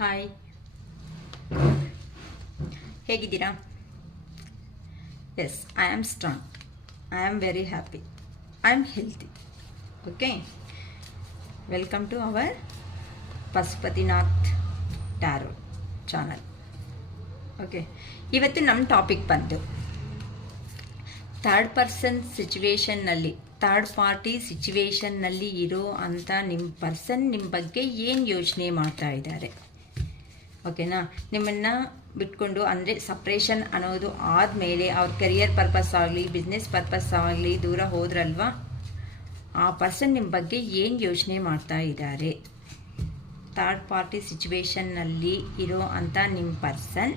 Hi, ಹೇಗಿದ್ದೀರಾ? Yes, I am strong, I am very happy, I am healthy. Okay, welcome to our Pashupatinath tarot channel. Okay, ಇವತ್ತು ನಮ್ಮ topic ಬಂದು third person ಸಿಚುವೇಶನ್ನಲ್ಲಿ, third party ಸಿಚುವೇಶನ್ನಲ್ಲಿ ಇರೋ ಅಂಥ ನಿಮ್ಮ ಪರ್ಸನ್ ನಿಮ್ಮ ಬಗ್ಗೆ ಏನು ಯೋಚನೆ ಮಾಡ್ತಾ ಇದ್ದಾರೆ. ಓಕೆನಾ? ನಿಮ್ಮನ್ನು ಬಿಟ್ಕೊಂಡು ಅಂದರೆ ಸಪ್ರೇಷನ್ ಅನ್ನೋದು ಆದಮೇಲೆ ಅವ್ರ ಕರಿಯರ್ ಪರ್ಪಸ್ ಆಗಲಿ, ಬಿಸ್ನೆಸ್ ಪರ್ಪಸ್ ಆಗಲಿ ದೂರ ಹೋದ್ರಲ್ವಾ, ಆ ಪರ್ಸನ್ ನಿಮ್ಮ ಬಗ್ಗೆ ಏನು ಯೋಚನೆ ಮಾಡ್ತಾ ಇದ್ದಾರೆ. ಥರ್ಡ್ ಪಾರ್ಟಿ ಸಿಚುವೇಶನ್ನಲ್ಲಿ ಇರೋ ಅಂಥ ನಿಮ್ಮ ಪರ್ಸನ್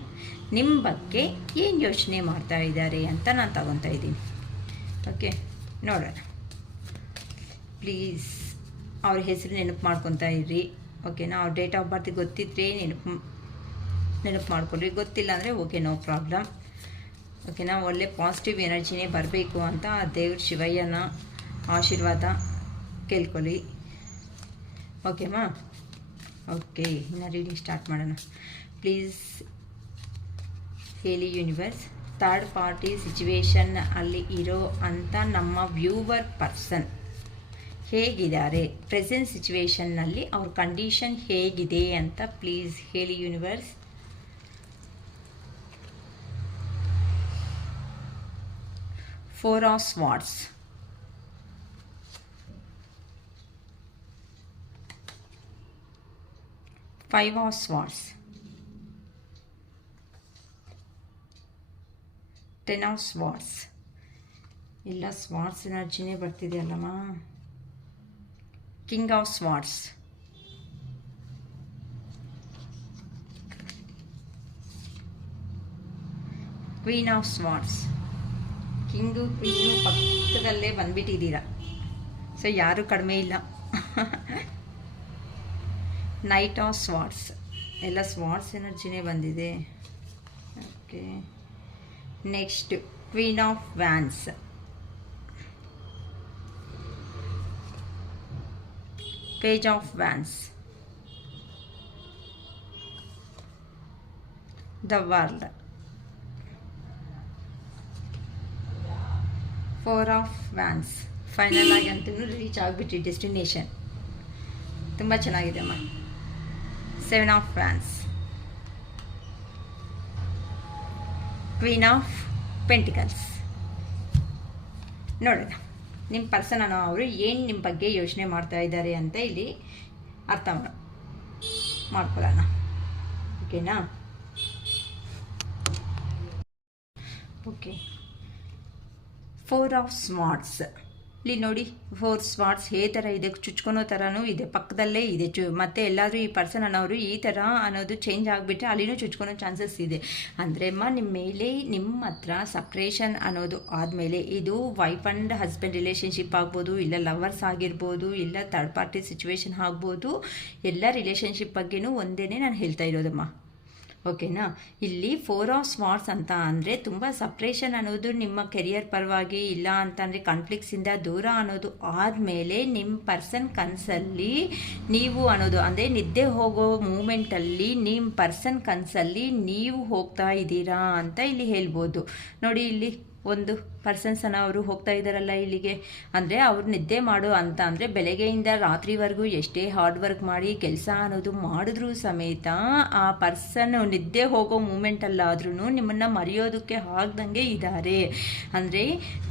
ನಿಮ್ಮ ಬಗ್ಗೆ ಏನು ಯೋಚನೆ ಮಾಡ್ತಾ ಇದ್ದಾರೆ ಅಂತ ನಾನು ತಗೊತಾ ಇದ್ದೀನಿ. ಓಕೆ, ನೋಡೋಣ. ಪ್ಲೀಸ್ ಅವ್ರ ಹೆಸರು ನೆನಪು ಮಾಡ್ಕೊತಾ ಇರ್ರಿ. ಓಕೆನಾ? ಅವ್ರ ಡೇಟ್ ಆಫ್ ಬರ್ತ್ ಗೊತ್ತಿದ್ರೆ ನೆನಪು ಮಾಡ್ಕೊಳ್ರಿ, ಗೊತ್ತಿಲ್ಲ ಅಂದರೆ ಓಕೆ, ನೋ ಪ್ರಾಬ್ಲಮ್. ಓಕೆನಾ? ಒಳ್ಳೆ ಪಾಸಿಟಿವ್ ಎನರ್ಜಿನೇ ಬರಬೇಕು ಅಂತ ಆ ದೇವ್ರ ಶಿವಯ್ಯನ ಆಶೀರ್ವಾದ ಕೇಳ್ಕೊಳ್ಳಿ. ಓಕೆಮಾ? ಓಕೆ, ಇನ್ನು ರೀಡಿಂಗ್ ಸ್ಟಾರ್ಟ್ ಮಾಡೋಣ. ಪ್ಲೀಸ್ ಹೇಳಿ ಯೂನಿವರ್ಸ್, ಥರ್ಡ್ ಪಾರ್ಟಿ ಸಿಚುವೇಶನ್ ಅಲ್ಲಿ ಇರೋ ಅಂಥ ನಮ್ಮ ವ್ಯೂವರ್ ಪರ್ಸನ್ ಹೇಗಿದ್ದಾರೆ, ಪ್ರೆಸೆಂಟ್ ಸಿಚುವೇಶನ್ನಲ್ಲಿ ಅವ್ರ ಕಂಡೀಷನ್ ಹೇಗಿದೆ ಅಂತ ಪ್ಲೀಸ್ ಹೇಳಿ universe. Four of swords, five of swords, ten of swords. ಇಲ್ಲ, ಸ್ವಾರ್ಡ್ಸ್ ಎನರ್ಜಿನೇ ಬರ್ತಿದೆಯಲ್ಲಮ್ಮ. King of swords, queen of swords. King queen ಪಕ್ಕದಲ್ಲೇ ಬಂದ್ಬಿಟ್ಟಿದ್ದೀರಾ, ಸೊ ಯಾರೂ ಕಡಿಮೆ ಇಲ್ಲ. ನೈಟ್ ಆಫ್ ಸ್ವಾರ್ಡ್ಸ್, ಎಲ್ಲ ಸ್ವಾರ್ಡ್ಸ್ ಎನರ್ಜಿನೇ ಬಂದಿದೆ. Okay, next queen of wands, page of wands, the world, four of wands. Final ಆಗಿ ಅಂತೂ ರೀಚ್ ಆಗಿಬಿಟ್ಟು ಡೆಸ್ಟಿನೇಷನ್ ತುಂಬ ಚೆನ್ನಾಗಿದೆ ಅಮ್ಮ. Seven of wands, queen of pentacles. ನೋಡೋಣ ನಿಮ್ಮ ಪರ್ಸನ್ ಅನ್ನೋ ಅವರು ಏನು ನಿಮ್ಮ ಬಗ್ಗೆ ಯೋಚನೆ ಮಾಡ್ತಾ ಇದ್ದಾರೆ ಅಂತ ಇಲ್ಲಿ ಅರ್ಥ ಮಾಡ್ಕೊಳ್ಳೋಣ. ಓಕೆನಾ? Okay, four of swords. ಇಲ್ಲಿ ನೋಡಿ, ಫೋರ್ ಸ್ವಾರ್ಡ್ಸ್ ಹೇ ಥರ ಇದೆ, ಚುಚ್ಕೊಳೋ ಥರನೂ ಇದೆ, ಪಕ್ಕದಲ್ಲೇ ಇದೆ. ಮತ್ತು ಎಲ್ಲಾದರೂ ಈ ಪರ್ಸನ್ ಅನ್ನೋರು ಈ ಥರ ಅನ್ನೋದು ಚೇಂಜ್ ಆಗಿಬಿಟ್ರೆ ಅಲ್ಲಿನೂ ಚುಚ್ಕೊಳೋ ಚಾನ್ಸಸ್ ಇದೆ. ಅಂದರೆ ನಿಮ್ಮ ಮೇಲೆ ನಿಮ್ಮ ಹತ್ರ ಸಪ್ರೇಷನ್ ಅನ್ನೋದು ಆದಮೇಲೆ ಇದು ವೈಫ್ ಆ್ಯಂಡ್ ಹಸ್ಬೆಂಡ್ ರಿಲೇಷನ್ಶಿಪ್ ಆಗ್ಬೋದು, ಇಲ್ಲ ಲವರ್ಸ್ ಆಗಿರ್ಬೋದು, ಇಲ್ಲ ಥರ್ಡ್ ಪಾರ್ಟಿ ಸಿಚುವೇಶನ್ ಆಗ್ಬೋದು. ಎಲ್ಲ ರಿಲೇಷನ್ಶಿಪ್ ಬಗ್ಗೆನೂ ಒಂದೇ ನಾನು ಹೇಳ್ತಾ ಇರೋದಮ್ಮ. ಓಕೆನಾ? ಇಲ್ಲಿ ಫೋರ್ ಆಫ್ ಸ್ವಾರ್ಡ್ಸ್ ಅಂತ ಅಂದರೆ ತುಂಬ ಸಪ್ರೇಷನ್ ಅನ್ನೋದು ನಿಮ್ಮ ಕೆರಿಯರ್ ಪರವಾಗಿ, ಇಲ್ಲ ಅಂತಂದರೆ ಕಾನ್ಫ್ಲಿಕ್ಟ್ಸಿಂದ ದೂರ ಅನ್ನೋದು ಆದಮೇಲೆ ನಿಮ್ಮ ಪರ್ಸನ್ ಕನಸಲ್ಲಿ ನೀವು ಅನ್ನೋದು ಅಂದರೆ ನಿದ್ದೆ ಹೋಗೋ ಮೂಮೆಂಟಲ್ಲಿ ನಿಮ್ಮ ಪರ್ಸನ್ ಕನಸಲ್ಲಿ ನೀವು ಹೋಗ್ತಾ ಇದ್ದೀರಾ ಅಂತ ಇಲ್ಲಿ ಹೇಳ್ಬೋದು. ನೋಡಿ, ಇಲ್ಲಿ ಒಂದು ಪರ್ಸನ್ಸನ್ನು ಅವರು ಹೋಗ್ತಾ ಇದ್ದಾರಲ್ಲ ಇಲ್ಲಿಗೆ, ಅಂದರೆ ಅವ್ರು ನಿದ್ದೆ ಮಾಡು ಅಂತ ಅಂದರೆ ಬೆಳಗ್ಗೆಯಿಂದ ರಾತ್ರಿವರೆಗೂ ಎಷ್ಟೇ ಹಾರ್ಡ್ ವರ್ಕ್ ಮಾಡಿ ಕೆಲಸ ಅನ್ನೋದು ಮಾಡಿದ್ರೂ ಸಮೇತ ಆ ಪರ್ಸನ್ ನಿದ್ದೆ ಹೋಗೋ ಮೂಮೆಂಟಲ್ಲಾದ್ರೂ ನಿಮ್ಮನ್ನು ಮರೆಯೋದಕ್ಕೆ ಆಗ್ದಂಗೆ ಇದ್ದಾರೆ. ಅಂದರೆ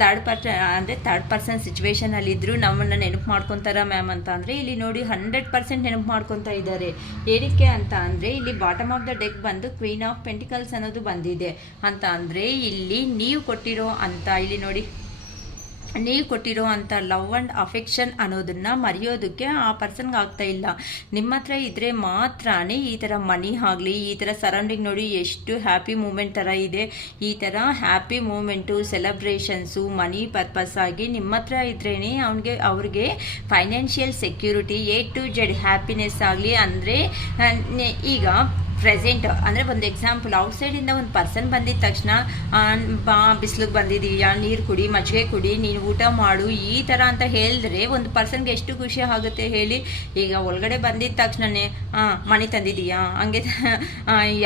ಥರ್ಡ್ ಪರ್ಸನ್ ಸಿಚುವೇಶನಲ್ಲಿದ್ದರೂ ನಮ್ಮನ್ನು ನೆನಪು ಮಾಡ್ಕೊತಾರ ಮ್ಯಾಮ್ ಅಂತ ಅಂದರೆ ಇಲ್ಲಿ ನೋಡಿ 100% ನೆನಪು ಮಾಡ್ಕೊತಾ ಇದ್ದಾರೆ. ಏನಕ್ಕೆ ಅಂತ ಅಂದರೆ ಇಲ್ಲಿ ಬಾಟಮ್ ಆಫ್ ದ ಡೆಕ್ ಬಂದು ಕ್ವೀನ್ ಆಫ್ ಪೆಂಟಿಕಲ್ಸ್ ಅನ್ನೋದು ಬಂದಿದೆ. ಅಂತ ಅಂದರೆ ಇಲ್ಲಿ ನೀವು ಕೊಟ್ಟಿರೋ ಅಂತ ಇಲ್ಲಿ ನೋಡಿ, ನೀವು ಕೊಟ್ಟಿರೋ ಅಂಥ ಲವ್ ಆ್ಯಂಡ್ ಅಫೆಕ್ಷನ್ ಅನ್ನೋದನ್ನು ಮರೆಯೋದಕ್ಕೆ ಆ ಪರ್ಸನ್ಗೆ ಆಗ್ತಾ ಇಲ್ಲ. ನಿಮ್ಮ ಹತ್ರ ಇದ್ದರೆ ಮಾತ್ರನೇ ಈ ಥರ ಮನಿ ಆಗಲಿ, ಈ ಥರ ಸರೌಂಡಿಂಗ್ ನೋಡಿ ಎಷ್ಟು ಹ್ಯಾಪಿ ಮೂಮೆಂಟ್ ಥರ ಇದೆ. ಈ ಥರ ಹ್ಯಾಪಿ ಮೂಮೆಂಟು, ಸೆಲೆಬ್ರೇಷನ್ಸು, ಮನಿ ಪರ್ಪಸ್ ಆಗಿ ನಿಮ್ಮ ಹತ್ರ ಇದ್ರೇ ಅವ್ರಿಗೆ financial security, A to Z happiness ಆಗಲಿ. ಅಂದರೆ ಈಗ ಪ್ರೆಸೆಂಟ್ ಅಂದರೆ ಒಂದು ಎಕ್ಸಾಂಪಲ್ ಔಟ್ಸೈಡಿಂದ ಒಂದು ಪರ್ಸನ್ ಬಂದಿದ್ದ ತಕ್ಷಣ ಬಾ ಬಿಸಿಲಿಗೆ ಬಂದಿದೀಯಾ, ನೀರು ಕುಡಿ, ಮಜ್ಜಿಗೆ ಕುಡಿ, ನೀನು ಊಟ ಮಾಡು, ಈ ಥರ ಅಂತ ಹೇಳಿದ್ರೆ ಒಂದು ಪರ್ಸನ್ಗೆ ಎಷ್ಟು ಖುಷಿ ಆಗುತ್ತೆ ಹೇಳಿ. ಈಗ ಒಳಗಡೆ ಬಂದಿದ್ದ ತಕ್ಷಣನೇ ಮಣಿ ತಂದಿದೀಯಾ, ಹಂಗೆ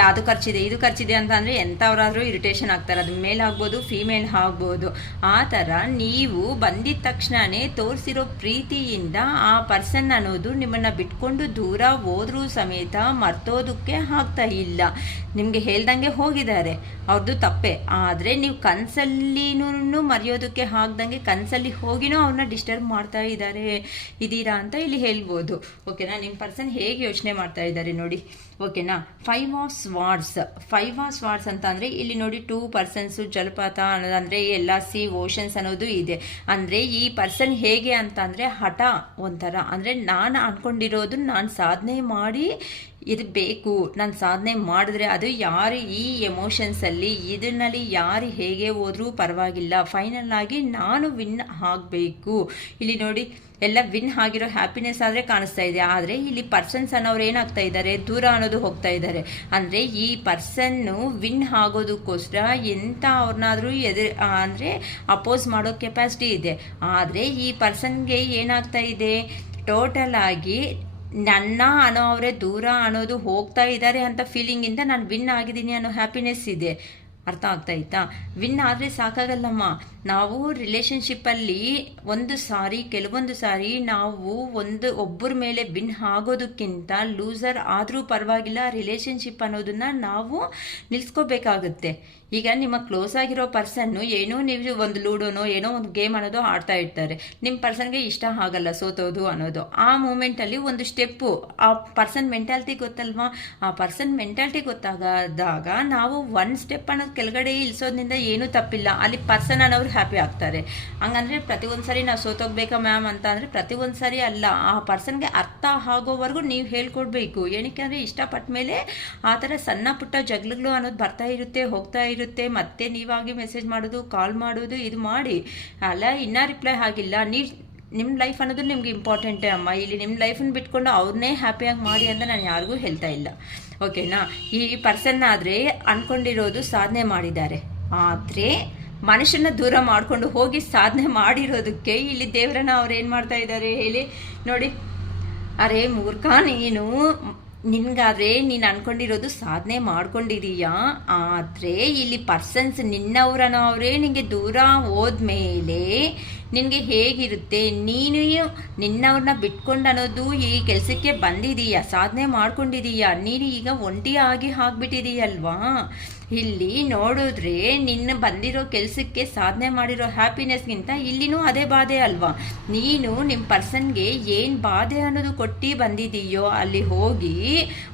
ಅದು ಖರ್ಚಿದೆ ಇದು ಖರ್ಚಿದೆ ಅಂತ ಅಂದರೆ ಎಂಥವ್ರಾದ್ರೂ ಇರಿಟೇಷನ್ ಆಗ್ತಾರೆ. ಅದು ಮೇಲ್ ಆಗ್ಬೋದು, ಫೀಮೇಲ್ ಆಗ್ಬೋದು. ಆ ಥರ ನೀವು ಬಂದಿದ್ದ ತಕ್ಷಣವೇ ತೋರಿಸಿರೋ ಪ್ರೀತಿಯಿಂದ ಆ ಪರ್ಸನ್ ಅನ್ನೋದು ನಿಮ್ಮನ್ನು ಬಿಟ್ಕೊಂಡು ದೂರ ಹೋದ್ರೂ ಸಮೇತ ಮರ್ತೋದಕ್ಕೆ ಆಗ್ತಾ ಇಲ್ಲ. ನಿಮಗೆ ಹೇಳ್ದಂಗೆ ಹೋಗಿದ್ದಾರೆ, ಅವ್ರದ್ದು ತಪ್ಪೆ. ಆದರೆ ನೀವು ಕನಸಲ್ಲಿನೂ ಮರೆಯೋದಕ್ಕೆ ಆಗ್ದಂಗೆ ಕನಸಲ್ಲಿ ಹೋಗಿನೂ ಅವ್ರನ್ನ ಡಿಸ್ಟರ್ಬ್ ಮಾಡ್ತಾ ಇದೀರಾ ಅಂತ ಇಲ್ಲಿ ಹೇಳ್ಬೋದು. ಓಕೆನಾ? ನಿಮ್ಮ ಪರ್ಸನ್ ಹೇಗೆ ಯೋಚನೆ ಮಾಡ್ತಾ ಇದ್ದಾರೆ ನೋಡಿ. ಓಕೆನಾ? 5 ಆಫ್ ಸ್ವಾರ್ಡ್ಸ್ ಅಂತ ಅಂದರೆ ಇಲ್ಲಿ ನೋಡಿ 2 ಪರ್ಸನ್ಸು, ಜಲಪಾತ ಅನ್ನೋದಂದರೆ ಎಲ್ಲ ಓಷನ್ಸ್ ಅನ್ನೋದು ಇದೆ. ಅಂದರೆ ಈ ಪರ್ಸನ್ ಹೇಗೆ ಅಂತ ಅಂದರೆ ಹಠ ಒಂಥರ. ಅಂದರೆ ನಾನು ಅಂದ್ಕೊಂಡಿರೋದು ನಾನು ಸಾಧನೆ ಮಾಡಿ ಇರಬೇಕು, ನಾನು ಸಾಧನೆ ಮಾಡಿದ್ರೆ ಅದು ಯಾರು ಈ ಎಮೋಷನ್ಸಲ್ಲಿ ಇದನ್ನಲ್ಲಿ ಯಾರು ಹೇಗೆ ಹೋದ್ರೂ ಪರವಾಗಿಲ್ಲ, ಫೈನಲ್ ಆಗಿ ನಾನು ವಿನ್ ಆಗಬೇಕು. ಇಲ್ಲಿ ನೋಡಿ ಎಲ್ಲ ವಿನ್ ಆಗಿರೋ ಹ್ಯಾಪಿನೆಸ್ ಆದರೆ ಕಾಣಿಸ್ತಾ ಇದೆ. ಆದರೆ ಇಲ್ಲಿ ಪರ್ಸನ್ಸ್ ಅನ್ನೋರು ಏನಾಗ್ತಾ ಇದ್ದಾರೆ, ದೂರ ಅನ್ನೋದು ಹೋಗ್ತಾ ಇದ್ದಾರೆ. ಅಂದರೆ ಈ ಪರ್ಸನ್ನು ವಿನ್ ಆಗೋದಕ್ಕೋಸ್ಕರ ಎಂಥ ಅವ್ರನ್ನಾದರೂ ಅಂದರೆ ಅಪೋಸ್ ಮಾಡೋ ಕೆಪಾಸಿಟಿ ಇದೆ. ಆದರೆ ಈ ಪರ್ಸನ್ಗೆ ಏನಾಗ್ತಾ ಇದೆ, ಟೋಟಲ್ ಆಗಿ ನನ್ನ ಅವರೇ ದೂರ ಅನ್ನೋದು ಹೋಗ್ತಾ ಇದ್ದಾರೆ ಅಂತ ಫೀಲಿಂಗಿಂದ ನಾನು ವಿನ್ ಆಗಿದ್ದೀನಿ ಅನ್ನೋ ಹ್ಯಾಪಿನೆಸ್ ಇದೆ. ಅರ್ಥ ಆಗ್ತಾಯಿತಾ? ವಿನ್ ಆದರೆ ಸಾಕಾಗಲ್ಲಮ್ಮ. ನಾವು ರಿಲೇಷನ್ಶಿಪ್ಪಲ್ಲಿ ಕೆಲವೊಂದು ಸಾರಿ ನಾವು ಒಬ್ಬರ ಮೇಲೆ ವಿನ್ ಆಗೋದಕ್ಕಿಂತ ಲೂಸರ್ ಆದರೂ ಪರವಾಗಿಲ್ಲ, ರಿಲೇಷನ್ಶಿಪ್ ಅನ್ನೋದನ್ನ ನಾವು ನಿಲ್ಲಿಸ್ಕೋಬೇಕಾಗುತ್ತೆ. ಈಗ ನಿಮ್ಮ ಕ್ಲೋಸ್ ಆಗಿರೋ ಪರ್ಸನ್ನು ಏನೋ ನೀವು ಒಂದು ಲೂಡೋನೋ ಏನೋ ಒಂದು ಗೇಮ್ ಅನ್ನೋದು ಆಡ್ತಾ ಇರ್ತಾರೆ. ನಿಮ್ಮ ಪರ್ಸನ್ಗೆ ಇಷ್ಟ ಆಗಲ್ಲ ಸೋತೋದು ಅನ್ನೋದು. ಆ ಮೂಮೆಂಟಲ್ಲಿ ಒಂದು ಸ್ಟೆಪ್ಪು, ಆ ಪರ್ಸನ್ ಮೆಂಟಾಲಿಟಿ ಗೊತ್ತಲ್ವಾ, ಆ ಪರ್ಸನ್ ಮೆಂಟಾಲಿಟಿ ಗೊತ್ತಾಗದಾಗ ನಾವು 1 ಸ್ಟೆಪ್ ಅನ್ನೋದು ಕೆಳಗಡೆ ಇಳಿಸೋದ್ರಿಂದ ಏನೂ ತಪ್ಪಿಲ್ಲ. ಅಲ್ಲಿ ಪರ್ಸನ್ ಅನ್ನೋರು ಹ್ಯಾಪಿ ಆಗ್ತಾರೆ. ಹಂಗಂದ್ರೆ ಪ್ರತಿಯೊಂದು ಸಾರಿ ನಾವು ಸೋತೋಗ್ಬೇಕಾ ಮ್ಯಾಮ್ ಅಂತ ಅಂದರೆ ಪ್ರತಿಯೊಂದು ಸಾರಿ ಅಲ್ಲ. ಆ ಪರ್ಸನ್ಗೆ ಅರ್ಥ ಆಗೋವರೆಗೂ ನೀವು ಹೇಳ್ಕೊಡ್ಬೇಕು. ಏನಕ್ಕೆ ಅಂದರೆ ಇಷ್ಟಪಟ್ಟ ಮೇಲೆ ಆ ಥರ ಸಣ್ಣ ಪುಟ್ಟ ಜಗಳಗಳು ಅನ್ನೋದು ಬರ್ತಾ ಇರುತ್ತೆ, ಹೋಗ್ತಾ ಇರುತ್ತೆ. ಮತ್ತೆ ನೀವಾಗಿ ಮೆಸೇಜ್ ಮಾಡೋದು, ಕಾಲ್ ಮಾಡೋದು, ಇದು ಮಾಡಿ ಅಲ್ಲ ಇನ್ನೂ ರಿಪ್ಲೈ ಆಗಿಲ್ಲ. ನಿಮ್ಮ ಲೈಫ್ ಅನ್ನೋದು ನಿಮ್ಗೆ ಇಂಪಾರ್ಟೆಂಟೇ ಅಮ್ಮ. ಇಲ್ಲಿ ನಿಮ್ಮ ಲೈಫನ್ನು ಬಿಟ್ಕೊಂಡು ಅವ್ರನ್ನೇ ಹ್ಯಾಪಿಯಾಗಿ ಮಾಡಿ ಅಂತ ನಾನು ಯಾರಿಗೂ ಹೇಳ್ತಾ ಇಲ್ಲ. ಓಕೆನಾ? ಈ ಪರ್ಸನ್ ಆದರೆ ಅಂದ್ಕೊಂಡಿರೋದು ಸಾಧನೆ ಮಾಡಿದ್ದಾರೆ. ಆದರೆ ಮನುಷ್ಯನ ದೂರ ಮಾಡಿಕೊಂಡು ಹೋಗಿ ಸಾಧನೆ ಮಾಡಿರೋದಕ್ಕೆ ಇಲ್ಲಿ ದೇವರನ್ನ ಅವ್ರು ಏನು ಮಾಡ್ತಾ ಇದ್ದಾರೆ ಹೇಳಿ ನೋಡಿ. ಅರೆ ಮೂರ್ಖ, ನಿನ್ಗಾದ್ರೆ ನೀನು ಅನ್ಕೊಂಡಿರೋದು ಸಾಧನೆ ಮಾಡ್ಕೊಂಡಿದೀಯಾ. ಆದರೆ ಇಲ್ಲಿ ಪರ್ಸನ್ಸ್ ನಿನ್ನವರನ್ನವರೇ ನಿನಗೆ ದೂರ ಹೋದ್ಮೇಲೆ ನಿನಗೆ ಹೇಗಿರುತ್ತೆ? ನೀನು ನಿನ್ನವ್ರನ್ನ ಬಿಟ್ಕೊಂಡು ಅನ್ನೋದು ಈ ಕೆಲಸಕ್ಕೆ ಬಂದಿದೀಯಾ, ಸಾಧನೆ ಮಾಡ್ಕೊಂಡಿದೀಯಾ, ನೀನು ಈಗ ಒಂಟಿಯಾಗಿ ಆಗ್ಬಿಟ್ಟಿದೀಯಲ್ವಾ. ಇಲ್ಲಿ ನೋಡಿದ್ರೆ ನಿನ್ನ ಬಂದಿರೋ ಕೆಲಸಕ್ಕೆ ಸಾಧನೆ ಮಾಡಿರೋ ಹ್ಯಾಪಿನೆಸ್ಗಿಂತ ಇಲ್ಲಿನೂ ಅದೇ ಬಾಧೆ ಅಲ್ವಾ. ನೀನು ನಿಮ್ಮ ಪರ್ಸನ್ಗೆ ಏನು ಬಾಧೆ ಅನ್ನೋದು ಕೊಟ್ಟು ಬಂದಿದೀಯೋ ಅಲ್ಲಿ ಹೋಗಿ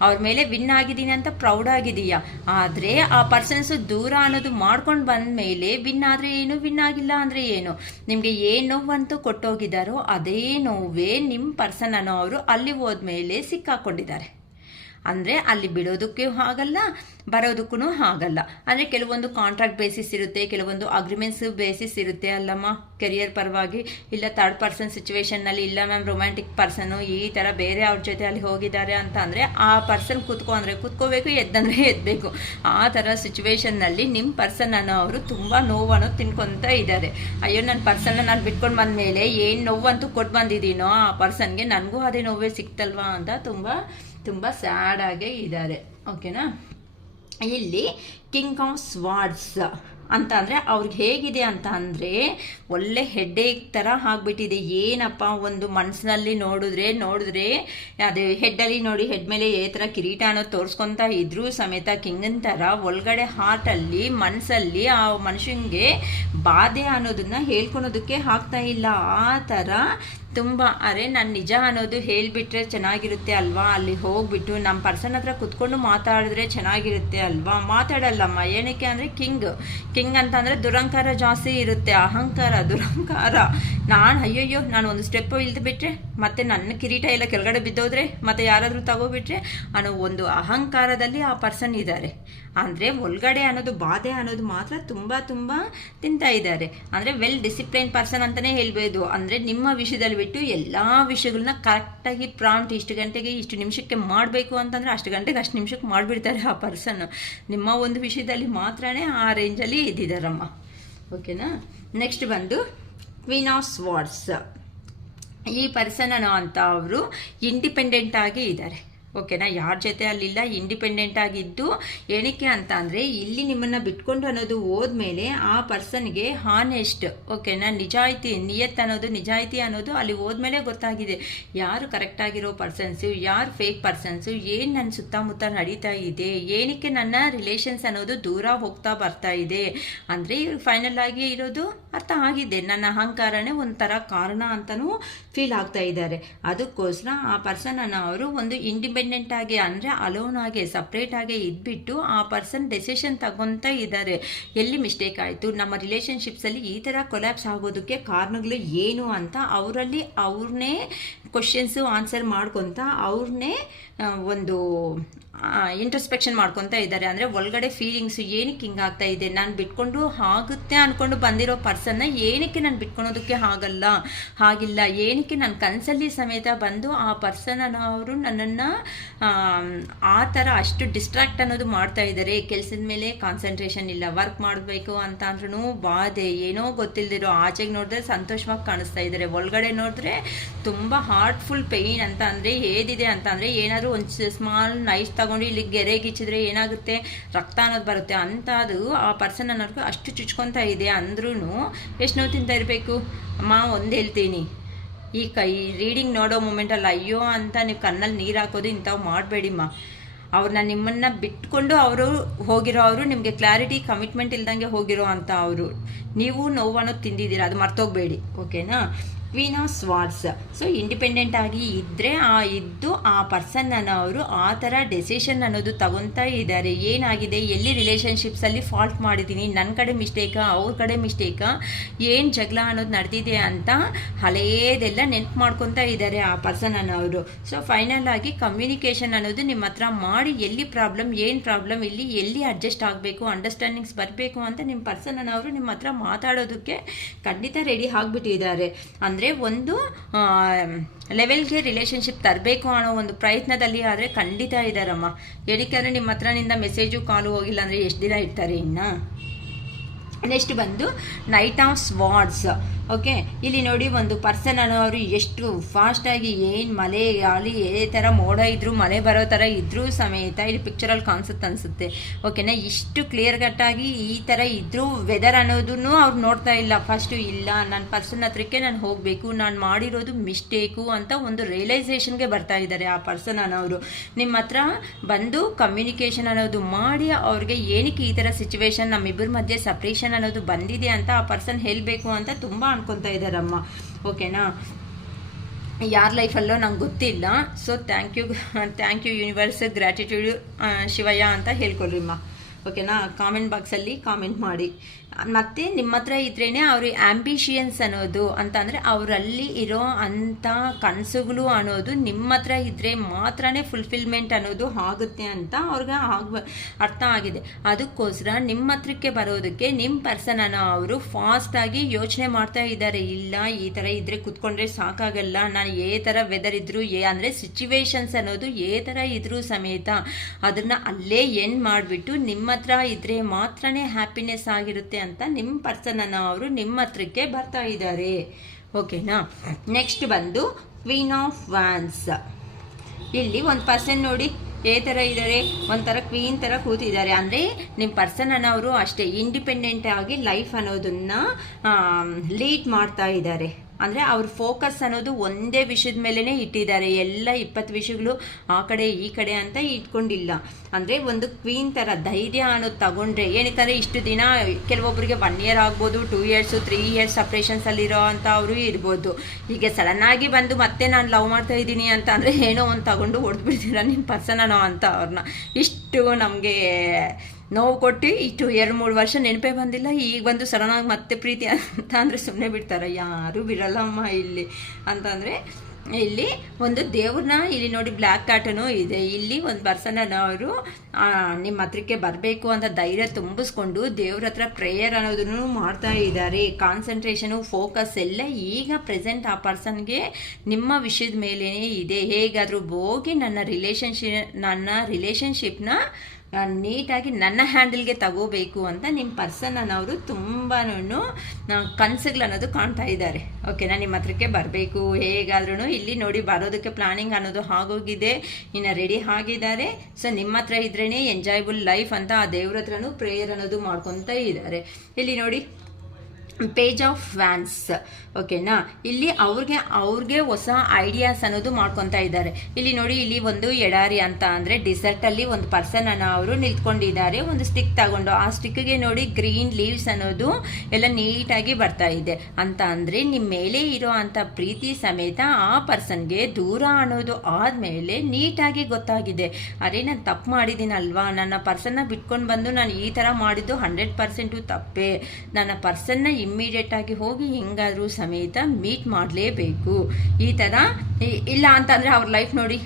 ಅವ್ರ ಮೇಲೆ ವಿನ್ ಆಗಿದ್ದೀನಿ ಅಂತ ಪ್ರೌಡ್ ಆಗಿದೀಯಾ. ಆದರೆ ಆ ಪರ್ಸನ್ಸು ದೂರ ಅನ್ನೋದು ಮಾಡ್ಕೊಂಡು ಬಂದ ಮೇಲೆ ವಿನ್ ಆದರೆ ಏನು, ವಿನ್ ಆಗಿಲ್ಲ ಅಂದರೆ ಏನು. ನಿಮಗೆ ಏನು ನೋವಂತೂ ಕೊಟ್ಟೋಗಿದ್ದಾರೋ ಅದೇ ನೋವೇ ನಿಮ್ಮ ಪರ್ಸನ್ ಅನ್ನೋ ಅವರು ಅಲ್ಲಿ ಹೋದ್ಮೇಲೆ ಸಿಕ್ಕಾಕೊಂಡಿದ್ದಾರೆ. ಅಂದರೆ ಅಲ್ಲಿ ಬಿಡೋದಕ್ಕೂ ಆಗಲ್ಲ, ಬರೋದಕ್ಕೂ ಆಗಲ್ಲ. ಅಂದರೆ ಕೆಲವೊಂದು ಕಾಂಟ್ರಾಕ್ಟ್ ಬೇಸಿಸ್ ಇರುತ್ತೆ, ಕೆಲವೊಂದು ಅಗ್ರಿಮೆಂಟ್ಸ್ ಬೇಸಿಸ್ ಇರುತ್ತೆ ಅಲ್ಲಮ್ಮ, ಕೆರಿಯರ್ ಪರವಾಗಿ. ಇಲ್ಲ ಥರ್ಡ್ ಪರ್ಸನ್ ಸಿಚುವೇಶನ್ನಲ್ಲಿ, ಇಲ್ಲ ಮ್ಯಾಮ್ ರೊಮ್ಯಾಂಟಿಕ್ ಪರ್ಸನ್ನು ಈ ಥರ ಬೇರೆ ಅವ್ರ ಜೊತೆ ಅಲ್ಲಿ ಹೋಗಿದ್ದಾರೆ ಅಂತ ಅಂದರೆ ಆ ಪರ್ಸನ್ ಕೂತ್ಕೋಬೇಕು, ಎದ್ದಂದರೆ ಎದ್ದಬೇಕು. ಆ ಥರ ಸಿಚುವೇಶನ್ನಲ್ಲಿ ನಿಮ್ಮ ಪರ್ಸನ್ ಅನ್ನೋ ಅವರು ತುಂಬ ನೋವನ್ನು ತಿನ್ಕೊತಾ ಇದ್ದಾರೆ. ಅಯ್ಯೋ ನನ್ನ ಪರ್ಸನ್ನ ನಾನು ಬಿಟ್ಕೊಂಡು ಬಂದಮೇಲೆ ಏನು ನೋವಂತೂ ಕೊಟ್ಟು ಬಂದಿದ್ದೀನೋ ಆ ಪರ್ಸನ್ಗೆ ನನಗೂ ಅದೇ ನೋವೇ ಸಿಕ್ತಲ್ವಾ ಅಂತ ತುಂಬ ಸ್ಯಾಡ್ ಆಗೇ ಇದ್ದಾರೆ. ಓಕೆನಾ? ಇಲ್ಲಿ ಕಿಂಗ್ ಆಫ್ ಸ್ವಾರ್ಡ್ಸ್ ಅಂತ ಅಂದರೆ ಅವ್ರಿಗೆ ಹೇಗಿದೆ ಅಂತ ಅಂದರೆ ಒಳ್ಳೆ ಹೆಡ್ಡೇಕ್ ಥರ ಆಗಿಬಿಟ್ಟಿದೆ. ಏನಪ್ಪ ಒಂದು ಮನಸ್ಸಿನಲ್ಲಿ ನೋಡಿದ್ರೆ ಅದೇ ಹೆಡ್ಡಲ್ಲಿ ನೋಡಿ, ಹೆಡ್ ಮೇಲೆ ಥರ ಕಿರೀಟ ಅನ್ನೋದು ತೋರಿಸ್ಕೊತಾ ಇದ್ರೂ ಸಮೇತ ಕಿಂಗನ್ ಥರ ಒಳಗಡೆ ಹಾರ್ಟಲ್ಲಿ ಮನಸ್ಸಲ್ಲಿ ಆ ಮನುಷ್ಯನಿಗೆ ಬಾಧೆ ಅನ್ನೋದನ್ನು ಹೇಳ್ಕೊಳೋದಕ್ಕೆ ಆಗ್ತಾ ಇಲ್ಲ. ಆ ಥರ ತುಂಬ ಅರೆ ನಾನು ನಿಜ ಅನ್ನೋದು ಹೇಳಿಬಿಟ್ರೆ ಚೆನ್ನಾಗಿರುತ್ತೆ ಅಲ್ವಾ, ಅಲ್ಲಿ ಹೋಗ್ಬಿಟ್ಟು ನಮ್ಮ ಪರ್ಸನ್ ಹತ್ರ ಕುತ್ಕೊಂಡು ಮಾತಾಡಿದ್ರೆ ಚೆನ್ನಾಗಿರುತ್ತೆ ಅಲ್ವಾ. ಮಾತಾಡಲ್ಲಮ್ಮ. ಏನಕ್ಕೆ ಅಂದರೆ ಕಿಂಗ್ ಅಂತಂದರೆ ದುರಂಕಾರ ಜಾಸ್ತಿ ಇರುತ್ತೆ, ಅಹಂಕಾರ, ದುರಂಕಾರ. ಅಯ್ಯಯ್ಯೋ ನಾನು ಒಂದು ಸ್ಟೆಪ್ಪು ಇಲ್ದು ಬಿಟ್ರೆ ಮತ್ತೆ ನನ್ನ ಕಿರೀಟ ಎಲ್ಲ ಕೆಳಗಡೆ ಬಿದ್ದೋದ್ರೆ ಮತ್ತೆ ಯಾರಾದರೂ ತಗೋಬಿಟ್ರೆ ಅನ್ನೋ ಒಂದು ಅಹಂಕಾರದಲ್ಲಿ ಆ ಪರ್ಸನ್ ಇದ್ದಾರೆ. ಅಂದರೆ ಒಳಗಡೆ ಅನ್ನೋದು ಬಾಧೆ ಅನ್ನೋದು ಮಾತ್ರ ತುಂಬ ತಿಂತಾ ಇದ್ದಾರೆ. ಅಂದರೆ ವೆಲ್ ಡಿಸಿಪ್ಲೈನ್ ಪರ್ಸನ್ ಅಂತಲೇ ಹೇಳ್ಬೋದು. ಅಂದರೆ ನಿಮ್ಮ ವಿಷಯದಲ್ಲಿ ದಯವಿಟ್ಟು ಎಲ್ಲ ವಿಷಯಗಳನ್ನ ಕರೆಕ್ಟಾಗಿ ಪ್ರಾಂಪ್ಟ್ ಇಷ್ಟು ಗಂಟೆಗೆ ಇಷ್ಟು ನಿಮಿಷಕ್ಕೆ ಮಾಡಬೇಕು ಅಂತಂದರೆ ಅಷ್ಟು ಗಂಟೆಗೆ ಅಷ್ಟು ನಿಮಿಷಕ್ಕೆ ಮಾಡಿಬಿಡ್ತಾರೆ ಆ ಪರ್ಸನ್. ನಿಮ್ಮ ಒಂದು ವಿಷಯದಲ್ಲಿ ಮಾತ್ರನೇ ಆ ರೇಂಜಲ್ಲಿ ಇದ್ದಿದ್ದಾರಮ್ಮ. ಓಕೆನಾ. ನೆಕ್ಸ್ಟ್ ಬಂದು ಕ್ವೀನ್ ಆಫ್ ಸ್ವಾರ್ಡ್ಸ್. ಈ ಪರ್ಸನ್ ಅಂತ ಅವರು ಇಂಡಿಪೆಂಡೆಂಟ್ ಆಗಿ ಇದ್ದಾರೆ. ಓಕೆನಾ. ಯಾರ ಜೊತೆ ಅಲ್ಲಿಲ್ಲ, ಇಂಡಿಪೆಂಡೆಂಟ್ ಆಗಿದ್ದು. ಏನಕ್ಕೆ ಅಂತ ಅಂದರೆ ಇಲ್ಲಿ ನಿಮ್ಮನ್ನು ಬಿಟ್ಕೊಂಡು ಅನ್ನೋದು ಹೋದ್ಮೇಲೆ ಆ ಪರ್ಸನ್ಗೆ ಹಾನೆಸ್ಟ್, ಓಕೆನಾ, ನಿಜಾಯಿತಿ, ನಿಜಾಯಿತಿ ಅನ್ನೋದು ಅಲ್ಲಿ ಹೋದ್ಮೇಲೆ ಗೊತ್ತಾಗಿದೆ. ಯಾರು ಕರೆಕ್ಟಾಗಿರೋ ಪರ್ಸನ್ಸು, ಯಾರು ಫೇಕ್ ಪರ್ಸನ್ಸು, ಏನು ನನ್ನ ಸುತ್ತಮುತ್ತ ನಡೀತಾ ಇದೆ, ಏನಕ್ಕೆ ನನ್ನ ರಿಲೇಷನ್ಸ್ ಅನ್ನೋದು ದೂರ ಹೋಗ್ತಾ ಬರ್ತಾ ಇದೆ ಅಂದರೆ ಇವ್ರು ಫೈನಲ್ ಆಗಿ ಇರೋದು ಅರ್ಥ ಆಗಿದೆ. ನನ್ನ ಅಹಂಕಾರನೇ ಒಂಥರ ಕಾರಣ ಅಂತಲೂ ಫೀಲ್ ಆಗ್ತಾ ಇದ್ದಾರೆ. ಅದಕ್ಕೋಸ್ಕರ ಆ ಪರ್ಸನನ್ನು ಅವರು ಒಂದು ಇಂಡಿಪೆಂಡೆಂಟ್ ಆಗಿ ಅಂದರೆ ಅಲೋನ್ ಆಗಿ ಸಪ್ರೇಟ್ ಆಗಿ ಇದ್ಬಿಟ್ಟು ಆ ಪರ್ಸನ್ ಡೆಸಿಷನ್ ತಗೊತಾ ಇದ್ದಾರೆ. ಎಲ್ಲಿ ಮಿಸ್ಟೇಕ್ ಆಯಿತು, ನಮ್ಮ ರಿಲೇಷನ್ಶಿಪ್ಸಲ್ಲಿ ಈ ಥರ ಕೊಲ್ಯಾಪ್ಸ್ ಆಗೋದಕ್ಕೆ ಕಾರಣಗಳು ಏನು ಅಂತ ಅವರಲ್ಲಿ ಅವ್ರನ್ನೇ ಕ್ವಶನ್ಸು ಆನ್ಸರ್ ಮಾಡ್ಕೊತ ಅವ್ರನ್ನೇ ಒಂದು ಇಂಟ್ರಸ್ಪೆಕ್ಷನ್ ಮಾಡ್ಕೊತಾ ಇದ್ದಾರೆ. ಅಂದರೆ ಒಳಗಡೆ ಫೀಲಿಂಗ್ಸು ಏನಕ್ಕೆ ಹಿಂಗಾಗ್ತಾ ಇದೆ, ನಾನು ಬಿಟ್ಕೊಂಡು ಆಗುತ್ತೆ ಅಂದ್ಕೊಂಡು ಬಂದಿರೋ ಪರ್ಸನ್ನ ಏನಕ್ಕೆ ನಾನು ಬಿಟ್ಕೊಳೋದಕ್ಕೆ ಹಾಗಿಲ್ಲ, ಏನಕ್ಕೆ ನನ್ನ ಕನಸಲ್ಲಿ ಸಮೇತ ಬಂದು ಆ ಪರ್ಸನನ್ನು ಅವರು ನನ್ನನ್ನು ಆ ಥರ ಅಷ್ಟು ಡಿಸ್ಟ್ರಾಕ್ಟ್ ಅನ್ನೋದು ಮಾಡ್ತಾ ಇದ್ದಾರೆ. ಕೆಲಸದ ಮೇಲೆ ಕಾನ್ಸಂಟ್ರೇಷನ್ ಇಲ್ಲ, ವರ್ಕ್ ಮಾಡಬೇಕು ಅಂತ ಅಂದ್ರೂ ಬಾಧೆ, ಏನೋ ಗೊತ್ತಿಲ್ಲದಿರೋ. ಆಚೆಗೆ ನೋಡಿದ್ರೆ ಸಂತೋಷವಾಗಿ ಕಾಣಿಸ್ತಾ ಇದ್ದಾರೆ, ಒಳಗಡೆ ನೋಡಿದ್ರೆ ತುಂಬ ಹಾರ್ಟ್ಫುಲ್ ಪೇಯ್ನ್ ಅಂತ ಅಂದರೆ ಏದಿದೆ ಅಂತ ಅಂದರೆ ಏನಾದರೂ ಒಂದು ಸ್ಮಾಲ್ ನೈಫ್ ತಗೊಂಡು ಇಲ್ಲಿ ಗೆರೆಗಿಚ್ಚಿದ್ರೆ ಏನಾಗುತ್ತೆ, ರಕ್ತ ಅನ್ನೋದು ಬರುತ್ತೆ ಅಂತ. ಅದು ಆ ಪರ್ಸನ್ ಅನ್ನೋದು ಅಷ್ಟು ಚುಚ್ಕೊತಾ ಇದೆ. ಅಂದ್ರೂ ಎಷ್ಟು ನೋವು ತಿಂತಾ ಇರಬೇಕು ಅಮ್ಮ. ಒಂದು ಹೇಳ್ತೀನಿ, ಈ ರೀಡಿಂಗ್ ನೋಡೋ ಮೂಮೆಂಟಲ್ಲಿ ಅಯ್ಯೋ ಅಂತ ನೀವು ಕಣ್ಣಲ್ಲಿ ನೀರು ಹಾಕೋದು ಇಂಥವು ಮಾಡಬೇಡಿಮ್ಮ. ಅವ್ರನ್ನ ನಿಮ್ಮನ್ನು ಬಿಟ್ಕೊಂಡು ಅವರು ಹೋಗಿರೋ, ಅವರು ನಿಮಗೆ ಕ್ಲಾರಿಟಿ ಕಮಿಟ್ಮೆಂಟ್ ಇಲ್ದಂಗೆ ಹೋಗಿರೋ ಅಂತ ಅವರು, ನೀವು ನೋವನ್ನೋದು ತಿಂದಿದ್ದೀರಾ, ಅದು ಮರ್ತೋಗ್ಬೇಡಿ. ಓಕೆನಾ. Queen of swords. So independent ಆಗಿ ಇದ್ದರೆ ಆ ಪರ್ಸನ್ನನ್ನು ಅವರು ಆ ಥರ ಡೆಸಿಷನ್ ಅನ್ನೋದು ತಗೊತಾ ಇದ್ದಾರೆ. ಏನಾಗಿದೆ, ಎಲ್ಲಿ ರಿಲೇಷನ್ಶಿಪ್ಸಲ್ಲಿ ಫಾಲ್ಟ್ ಮಾಡಿದ್ದೀನಿ, ನನ್ನ ಕಡೆ ಮಿಸ್ಟೇಕಾ, ಅವ್ರ ಕಡೆ ಮಿಸ್ಟೇಕಾ, ಏನು ಜಗಳ ಅನ್ನೋದು ನಡೆದಿದೆ ಅಂತ ಹಳೆಯದೆಲ್ಲ ನೆನಪು ಮಾಡ್ಕೊತಾ ಇದ್ದಾರೆ ಆ ಪರ್ಸನನ್ನು ಅವರು. ಸೊ ಫೈನಲ್ ಆಗಿ ಕಮ್ಯುನಿಕೇಷನ್ ಅನ್ನೋದು ನಿಮ್ಮ ಹತ್ರ ಮಾಡಿ, ಎಲ್ಲಿ ಪ್ರಾಬ್ಲಮ್, ಏನು ಪ್ರಾಬ್ಲಮ್, ಇಲ್ಲಿ ಎಲ್ಲಿ ಅಡ್ಜಸ್ಟ್ ಆಗಬೇಕು, ಅಂಡರ್ಸ್ಟ್ಯಾಂಡಿಂಗ್ಸ್ ಬರಬೇಕು ಅಂತ ನಿಮ್ಮ ಪರ್ಸನನ್ನು ಅವರು ನಿಮ್ಮ ಹತ್ರ ಮಾತಾಡೋದಕ್ಕೆ ಖಂಡಿತ ರೆಡಿ ಆಗಿಬಿಟ್ಟಿದ್ದಾರೆ. ಅಂದರೆ ಒಂದು ಲೆವೆಲ್ಗೆ ರಿಲೇಷನ್ಶಿಪ್ ತರಬೇಕು ಅನ್ನೋ ಒಂದು ಪ್ರಯತ್ನದಲ್ಲಿ ಆದರೆ ಖಂಡಿತ ಇದ್ದಾರಮ್ಮ. ಏನಕ್ಕೆ ನಿಮ್ಮ ಹತ್ರನಿಂದ ಮೆಸೇಜು ಕಾಲು ಹೋಗಿಲ್ಲ ಅಂದರೆ ಎಷ್ಟು ದಿನ ಇರ್ತಾರೆ ಇನ್ನು. ನೆಕ್ಸ್ಟ್ ಬಂದು ನೈಟ್ ಆಫ್ ಸ್ವಾರ್ಡ್ಸ್. ಓಕೆ, ಇಲ್ಲಿ ನೋಡಿ ಒಂದು ಪರ್ಸನ್ ಅನ್ನೋರು ಎಷ್ಟು ಫಾಸ್ಟಾಗಿ ಏನು ಮಳೆ ಗಾಳಿ ಏ ಥರ ಮೋಡ ಇದ್ದರೂ ಮಳೆ ಬರೋ ಥರ ಇದ್ದರೂ ಸಮೇತ ಇಲ್ಲಿ ಪಿಕ್ಚರಲ್ಲಿ ಕಾಣಿಸುತ್ತೆ ಅನಿಸುತ್ತೆ. ಓಕೆನಾ. ಇಷ್ಟು ಕ್ಲಿಯರ್ ಕಟ್ಟಾಗಿ ಈ ಥರ ಇದ್ದರೂ ವೆದರ್ ಅನ್ನೋದನ್ನು ಅವ್ರು ನೋಡ್ತಾ ಇಲ್ಲ. ಫಸ್ಟು ಇಲ್ಲ, ನನ್ನ ಪರ್ಸನ್ ಹತ್ರಕ್ಕೆ ನಾನು ಹೋಗಬೇಕು, ನಾನು ಮಾಡಿರೋದು ಮಿಸ್ಟೇಕು ಅಂತ ಒಂದು ರಿಯಲೈಸೇಷನ್ಗೆ ಬರ್ತಾ ಇದ್ದಾರೆ ಆ ಪರ್ಸನ್ ಅನ್ನೋರು. ನಿಮ್ಮ ಹತ್ರ ಬಂದು ಕಮ್ಯುನಿಕೇಷನ್ ಅನ್ನೋದು ಮಾಡಿ ಅವ್ರಿಗೆ ಏನಕ್ಕೆ ಈ ಥರ ಸಿಚುವೇಶನ್ ನಮ್ಮಿಬ್ಬರ ಮಧ್ಯೆ ಸಪ್ರೇಷನ್ ಅನ್ನೋದು ಬಂದಿದೆ ಅಂತ ಆ ಪರ್ಸನ್ ಹೇಳಬೇಕು ಅಂತ ತುಂಬ ಅನ್ಕೊತಾ ಇದ್ದಾರಮ್ಮ. ಓಕೆನಾ. ಯಾರ ಲೈಫಲ್ಲೋ ನಂಗೆ ಗೊತ್ತಿಲ್ಲ. So thank you universe, gratitude Shivayya ಅಂತ ಹೇಳ್ಕೊಳ್ರಿಮ್ಮ. ಓಕೆನಾ. ಕಾಮೆಂಟ್ ಬಾಕ್ಸಲ್ಲಿ ಕಾಮೆಂಟ್ ಮಾಡಿ. ಮತ್ತು ನಿಮ್ಮ ಹತ್ರ ಇದ್ರೇ ಅವ್ರ ಆ್ಯಂಬಿಷಿಯನ್ಸ್ ಅನ್ನೋದು ಅಂತ ಅಂದರೆ ಅವರಲ್ಲಿ ಇರೋ ಅಂಥ ಕನಸುಗಳು ಅನ್ನೋದು ನಿಮ್ಮ ಹತ್ರ ಇದ್ದರೆ ಮಾತ್ರನೇ ಫುಲ್ಫಿಲ್ಮೆಂಟ್ ಅನ್ನೋದು ಆಗುತ್ತೆ ಅಂತ ಅವ್ರಿಗೆ ಅರ್ಥ ಆಗಿದೆ. ಅದಕ್ಕೋಸ್ಕರ ನಿಮ್ಮ ಹತ್ರಕ್ಕೆ ಬರೋದಕ್ಕೆ ನಿಮ್ಮ ಪರ್ಸನನ್ನು ಅವರು ಫಾಸ್ಟಾಗಿ ಯೋಚನೆ ಮಾಡ್ತಾ ಇದ್ದಾರೆ. ಇಲ್ಲ, ಈ ಥರ ಇದ್ದರೆ ಕೂತ್ಕೊಂಡ್ರೆ ಸಾಕಾಗಲ್ಲ, ನಾನು ಏ ಥರ ವೆದರ್ ಇದ್ದರೂ ಅಂದರೆ ಸಿಚುವೇಶನ್ಸ್ ಅನ್ನೋದು ಏ ಥರ ಇದ್ರೂ ಸಮೇತ ಅದನ್ನು ಅಲ್ಲೇ ಎಂಡ್ ಮಾಡಿಬಿಟ್ಟು ನಿಮ್ಮ ಹತ್ರ ಇದ್ದರೆ ಮಾತ್ರನೇ ಹ್ಯಾಪಿನೆಸ್ ಆಗಿರುತ್ತೆ ಅಂತ ನಿಮ್ಮ ಪರ್ಸನನ್ನು ಅವರು ನಿಮ್ಮ ಹತ್ರಕ್ಕೆ ಬರ್ತಾ ಇದ್ದಾರೆ. ಓಕೆನಾ. ನೆಕ್ಸ್ಟ್ ಬಂದು ಕ್ವೀನ್ ಆಫ್ ವ್ಯಾನ್ಸ್. ಇಲ್ಲಿ ಒಂದು ಪರ್ಸನ್ ನೋಡಿ ಏ ಥರ ಇದ್ದಾರೆ, ಒಂಥರ ಕ್ವೀನ್ ಥರ ಕೂತಿದ್ದಾರೆ. ಅಂದರೆ ನಿಮ್ಮ ಪರ್ಸನನ್ನು ಅವರು ಅಷ್ಟೇ ಇಂಡಿಪೆಂಡೆಂಟ್ ಆಗಿ ಲೈಫ್ ಅನ್ನೋದನ್ನು ಲೀಡ್ ಮಾಡ್ತಾ ಇದ್ದಾರೆ. ಅಂದರೆ ಅವ್ರ ಫೋಕಸ್ ಅನ್ನೋದು ಒಂದೇ ವಿಷಯದ ಮೇಲೇ ಇಟ್ಟಿದ್ದಾರೆ. ಎಲ್ಲ 20 ವಿಷಯಗಳು ಆ ಕಡೆ ಈ ಕಡೆ ಅಂತ ಇಟ್ಕೊಂಡಿಲ್ಲ. ಅಂದರೆ ಒಂದು ಕ್ವೀನ್ ಥರ ಧೈರ್ಯ ಅನ್ನೋದು ತಗೊಂಡ್ರೆ, ಏನಕ್ಕಂದರೆ ಇಷ್ಟು ದಿನ ಕೆಲವೊಬ್ಬರಿಗೆ 1 year ಆಗ್ಬೋದು, 2 years 3 years ಸಪ್ರೇಷನ್ಸಲ್ಲಿರೋ ಅಂತ ಅವರು ಇರ್ಬೋದು. ಈಗ ಸಡನ್ನಾಗಿ ಬಂದು ಮತ್ತೆ ನಾನು ಲವ್ ಮಾಡ್ತಾ ಇದ್ದೀನಿ ಅಂತ ಅಂದರೆ ಏನೋ ಒಂದು ತಗೊಂಡು ಹೊಡೆದ್ಬಿಡ್ತೀರ ನಿಮ್ಮ ಪರ್ಸನನೋ ಅಂತ ಅವ್ರನ್ನ. ಇಷ್ಟು ನಮಗೆ ನೋವು ಕೊಟ್ಟು ಇಷ್ಟು 2-3 ವರ್ಷ ನೆನಪೇ ಬಂದಿಲ್ಲ, ಈಗ ಬಂದು ಸಡನ್ನಾಗಿ ಮತ್ತೆ ಪ್ರೀತಿ ಅಂತ ಅಂದರೆ ಸುಮ್ಮನೆ ಬಿಡ್ತಾರೆ. ಯಾರೂ ಬಿಡಲ್ಲಮ್ಮ ಇಲ್ಲಿ ಅಂತಂದರೆ ಇಲ್ಲಿ ಒಂದು ದೇವ್ರನ್ನ ಇಲ್ಲಿ ನೋಡಿ ಬ್ಲ್ಯಾಕ್ ಕಾರ್ಟನು ಇದೆ. ಇಲ್ಲಿ ಒಂದು ಪರ್ಸನನ್ನು ಅವರು ನಿಮ್ಮ ಹತ್ರಕ್ಕೆ ಬರಬೇಕು ಅಂತ ಧೈರ್ಯ ತುಂಬಿಸ್ಕೊಂಡು ದೇವ್ರ ಹತ್ರ ಪ್ರೇಯರ್ ಅನ್ನೋದನ್ನು ಮಾಡ್ತಾ ಇದ್ದಾರೆ. ಕಾನ್ಸಂಟ್ರೇಷನು ಫೋಕಸ್ ಎಲ್ಲ ಈಗ ಪ್ರೆಸೆಂಟ್ ಆ ಪರ್ಸನ್ಗೆ ನಿಮ್ಮ ವಿಷಯದ ಮೇಲೇ ಇದೆ. ಹೇಗಾದರೂ ಹೋಗಿ ನನ್ನ ರಿಲೇಷನ್ಶಿಪ್ನ ನೀಟಾಗಿ ನನ್ನ ಹ್ಯಾಂಡಲ್ಗೆ ತಗೋಬೇಕು ಅಂತ ನಿಮ್ಮ ಪರ್ಸನ್ ಅವರು ತುಂಬಾ ಕನಸುಗಳು ಅನ್ನೋದು ಕಾಣ್ತಾ ಇದ್ದಾರೆ. ಓಕೆನಾ, ನಿಮ್ಮ ಹತ್ರಕ್ಕೆ ಬರಬೇಕು ಹೇಗಾದ್ರೂ. ಇಲ್ಲಿ ನೋಡಿ ಬರೋದಕ್ಕೆ ಪ್ಲಾನಿಂಗ್ ಅನ್ನೋದು ಆಗೋಗಿದೆ, ಇನ್ನು ರೆಡಿ ಆಗಿದ್ದಾರೆ. ಸೊ ನಿಮ್ಮ ಹತ್ರ ಇದ್ರೇ ಎಂಜಾಯಬಲ್ ಲೈಫ್ ಅಂತ ಆ ದೇವ್ರ ಹತ್ರನೂ ಪ್ರೇಯರ್ ಅನ್ನೋದು ಮಾಡ್ಕೊತಾ ಇದ್ದಾರೆ. ಇಲ್ಲಿ ನೋಡಿ ಪೇಜ್ ಆಫ್ ವ್ಯಾನ್ಸ್. ಓಕೆನಾ, ಇಲ್ಲಿ ಅವ್ರಿಗೆ ಹೊಸ ಐಡಿಯಾಸ್ ಅನ್ನೋದು ಮಾಡ್ಕೊತಾ ಇದ್ದಾರೆ. ಇಲ್ಲಿ ನೋಡಿ, ಇಲ್ಲಿ ಒಂದು ಎಡಾರಿ ಅಂತ ಅಂದರೆ ಡಿಸರ್ಟಲ್ಲಿ ಒಂದು ಪರ್ಸನನ್ನು ಅವರು ನಿಂತ್ಕೊಂಡಿದ್ದಾರೆ ಒಂದು ಸ್ಟಿಕ್ ತಗೊಂಡು. ಆ ಸ್ಟಿಕ್ಗೆ ನೋಡಿ ಗ್ರೀನ್ ಲೀವ್ಸ್ ಅನ್ನೋದು ಎಲ್ಲ ನೀಟಾಗಿ ಬರ್ತಾ ಇದೆ ಅಂತ ಅಂದರೆ ನಿಮ್ಮ ಮೇಲೆ ಇರೋ ಅಂಥ ಪ್ರೀತಿ ಸಮೇತ ಆ ಪರ್ಸನ್ಗೆ ದೂರ ಅನ್ನೋದು ಆದಮೇಲೆ ನೀಟಾಗಿ ಗೊತ್ತಾಗಿದೆ. ಅರೆ ನಾನು ತಪ್ಪು ಮಾಡಿದ್ದೀನಲ್ವಾ, ನನ್ನ ಪರ್ಸನ್ನ ಬಿಟ್ಕೊಂಡು ಬಂದು ನಾನು ಈ ಥರ ಮಾಡಿದ್ದು 100% ತಪ್ಪೇ. ನನ್ನ ಪರ್ಸನ್ನ ಇಮ್ಮಿಡಿಯೇಟ್ ಆಗಿ ಹೋಗಿ ಹೆಂಗಾದರೂ ಸಮೇತ ಮೀಟ್ ಮಾಡಲೇಬೇಕು. ಈ ಥರ ಇಲ್ಲ ಅಂತಂದರೆ ಅವ್ರ ಲೈಫ್ ನೋಡಿ